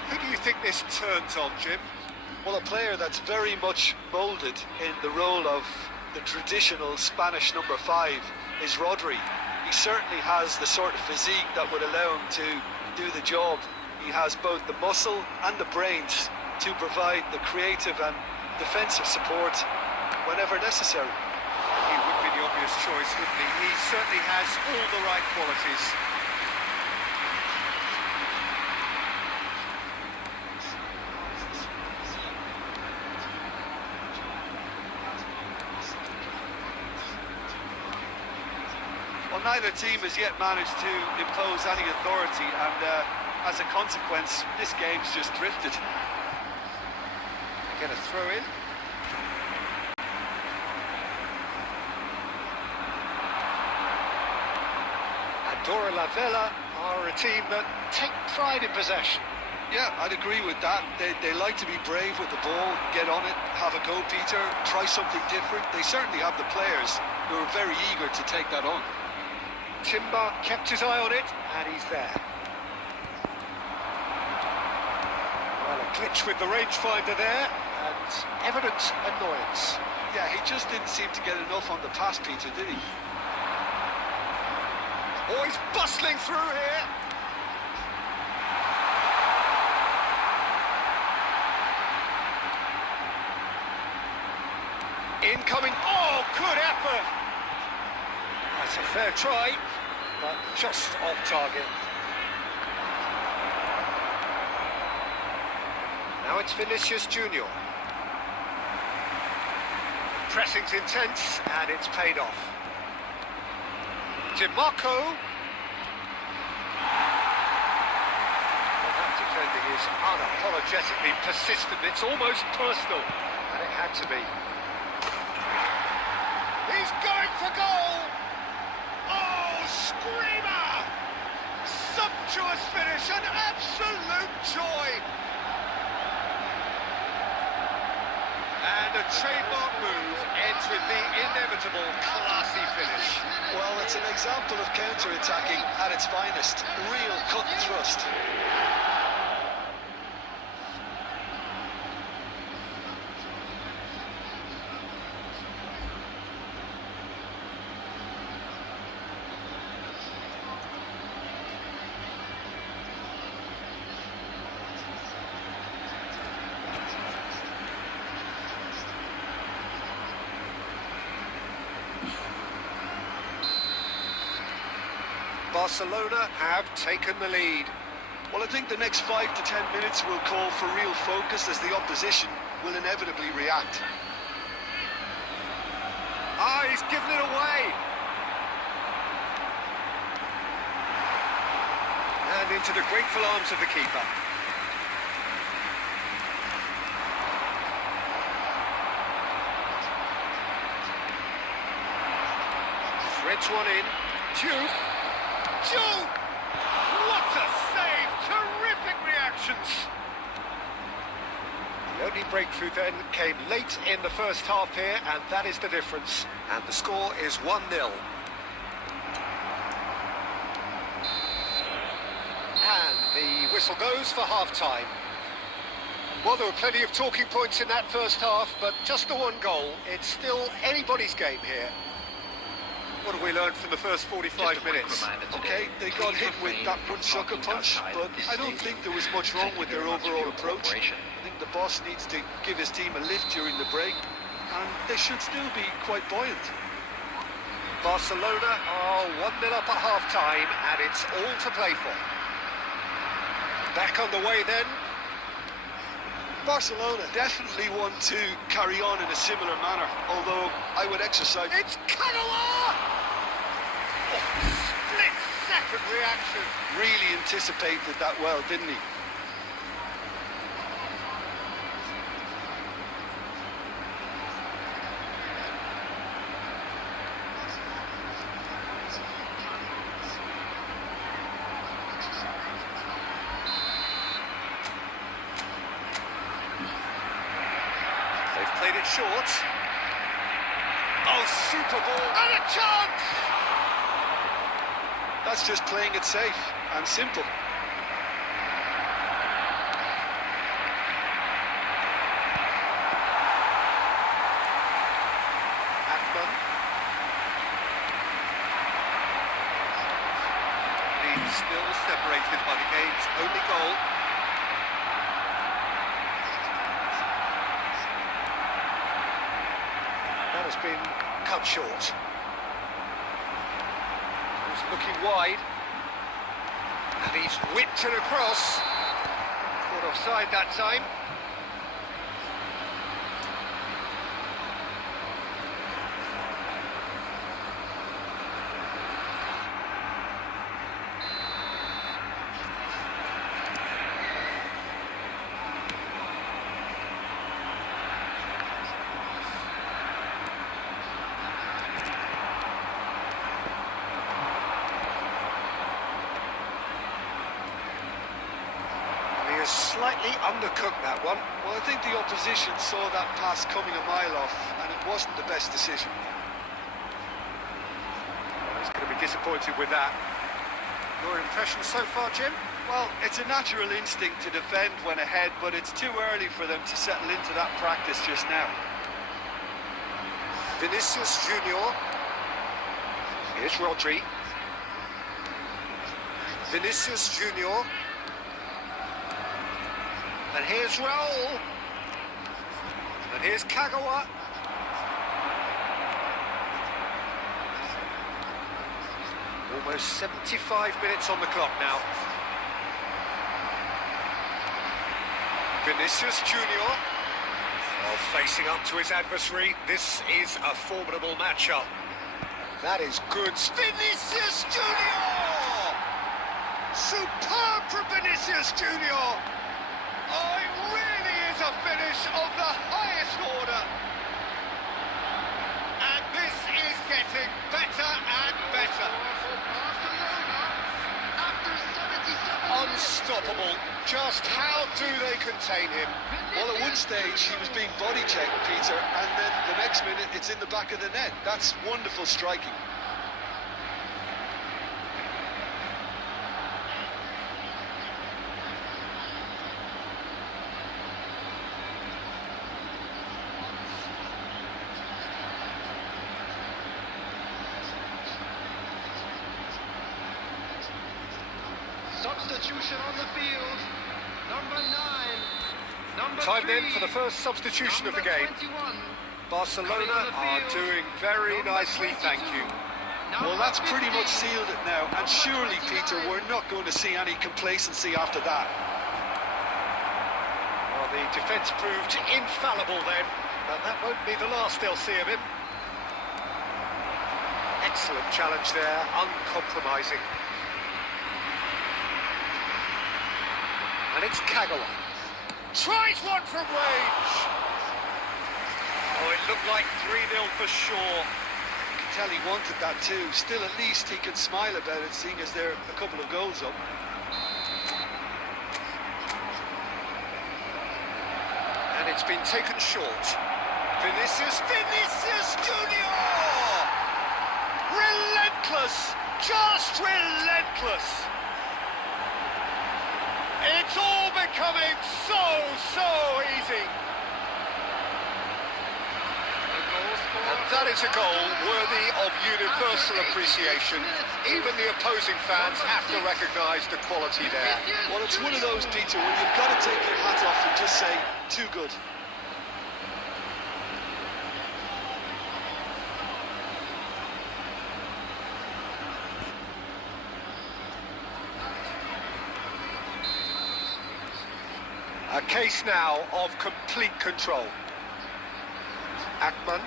Who do you think this turns on, Jim? Well, a player that's very much moulded in the role of the traditional Spanish number 5 is Rodri. He certainly has the sort of physique that would allow him to do the job. He has both the muscle and the brains to provide the creative and defensive support whenever necessary. He would be the obvious choice, wouldn't he? He certainly has all the right qualities. Well, neither team has yet managed to impose any authority, and as a consequence, this game's just drifted. Get a throw in. Andorra La Vella are a team that take pride in possession. Yeah, I'd agree with that. They like to be brave with the ball, get on it, have a go, Peter, try something different. They certainly have the players who are very eager to take that on. Timber kept his eye on it, and he's there. Well, a glitch with the rangefinder there, and evident annoyance. Yeah, he just didn't seem to get enough on the pass, Peter, did he? Oh, he's bustling through here. Incoming. Oh, good effort. That's a fair try, but just off target. Now it's Vinicius Junior. Pressing's intense, and it's paid off. DiMarco. Well, that defending is unapologetically persistent. It's almost personal, and it had to be. He's going for goal! Oh, screamer! Sumptuous finish, an absolute joy! And a trademark move ends with the inevitable classy finish. Well, it's an example of counter-attacking at its finest. Real cut and thrust. Barcelona have taken the lead. Well, I think the next 5 to 10 minutes will call for real focus as the opposition will inevitably react. Ah, he's given it away. And into the grateful arms of the keeper. Threads one in. Juve. Juve! What a save! Terrific reactions! The only breakthrough then came late in the first half here, and that is the difference. And the score is 1-0. And the whistle goes for half-time. Well, there were plenty of talking points in that first half, but just the one goal. It's still anybody's game here. What have we learned from the first 45 minutes? Okay, they got hit with that one sucker punch, but I don't think there was much wrong with their overall approach. I think the boss needs to give his team a lift during the break, and they should still be quite buoyant. Barcelona are 1-0 up at half-time, and it's all to play for. Back on the way then. Barcelona definitely want to carry on in a similar manner, although I would exercise... It's Canoa! Oh, split-second reaction. Really anticipated that well, didn't he? Played it short. Oh, super ball. And a chance! That's just playing it safe and simple. Atman. Lead still separated by the game's only goal. Has been cut short. He's looking wide, and he's whipped it across. Caught offside that time. Just slightly undercooked that one. Well, I think the opposition saw that pass coming a mile off, and it wasn't the best decision. Well, he's going to be disappointed with that. Your impression so far, Jim? Well, it's a natural instinct to defend when ahead, but it's too early for them to settle into that practice just now. Vinicius Junior. Here's Rodri. Vinicius Junior. And here's Raul. And here's Kagawa. Almost 75 minutes on the clock now. Vinicius Junior. Well, facing up to his adversary, this is a formidable matchup. That is good. Vinicius Junior! Superb from Vinicius Junior! Oh, it really is a finish of the highest order. And this is getting better and better. Unstoppable. Just how do they contain him? Well, at one stage he was being body checked, Peter, and then the next minute it's in the back of the net. That's wonderful striking. Substitution on the field. Number 9. Number Time 3. then for the first substitution of the game. 21. Barcelona are doing very nicely, thank you. Well, that's pretty much sealed it now, and surely, Peter, we're not going to see any complacency after that. Well, the defence proved infallible then, but that won't be the last they'll see of him. Excellent challenge there, uncompromising. And it's Kagawa. Tries one from range! Oh, it looked like 3-0 for sure. You can tell he wanted that too. Still, at least he can smile about it, seeing as they're a couple of goals up. And it's been taken short. Vinicius Junior! Relentless! Just relentless! It's all becoming so easy. And that is a goal worthy of universal appreciation. Even the opposing fans have to recognise the quality there. Well, it's one of those, Peter, where you've got to take your hat off and just say, too good. A case now of complete control. Akman.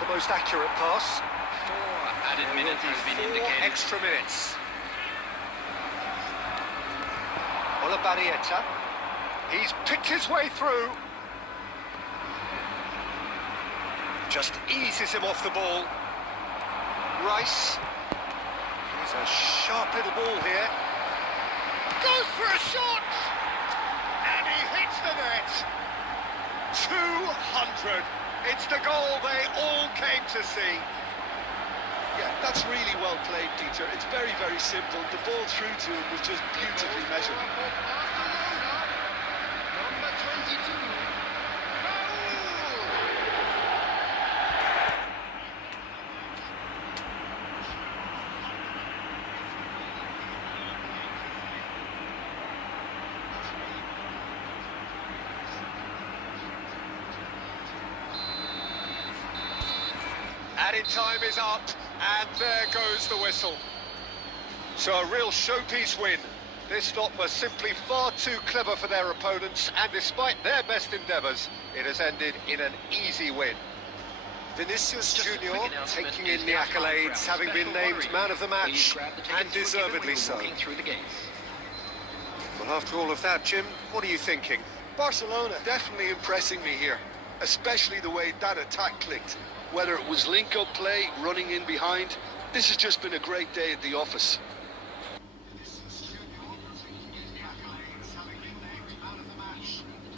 The most accurate pass. 4 added minutes has been 4 indicated. extra minutes. Olabarieta. He's picked his way through. Just eases him off the ball. Rice. He's a sharp little ball here. Goes for a shot! And he hits the net. 200. It's the goal they all came to see. Yeah, that's really well played, Peter. It's very, very simple. The ball through to him was just beautifully measured. Number 22. Added time is up, and there goes the whistle. So a real showpiece win. This lot were simply far too clever for their opponents, and despite their best endeavours, it has ended in an easy win. Vinicius Junior taking in the accolades, having been named man of the match, and deservedly so. Well, after all of that, Jim, what are you thinking? Barcelona definitely impressing me here. especially the way that attack clicked. Whether it was link-up play, running in behind, this has just been a great day at the office.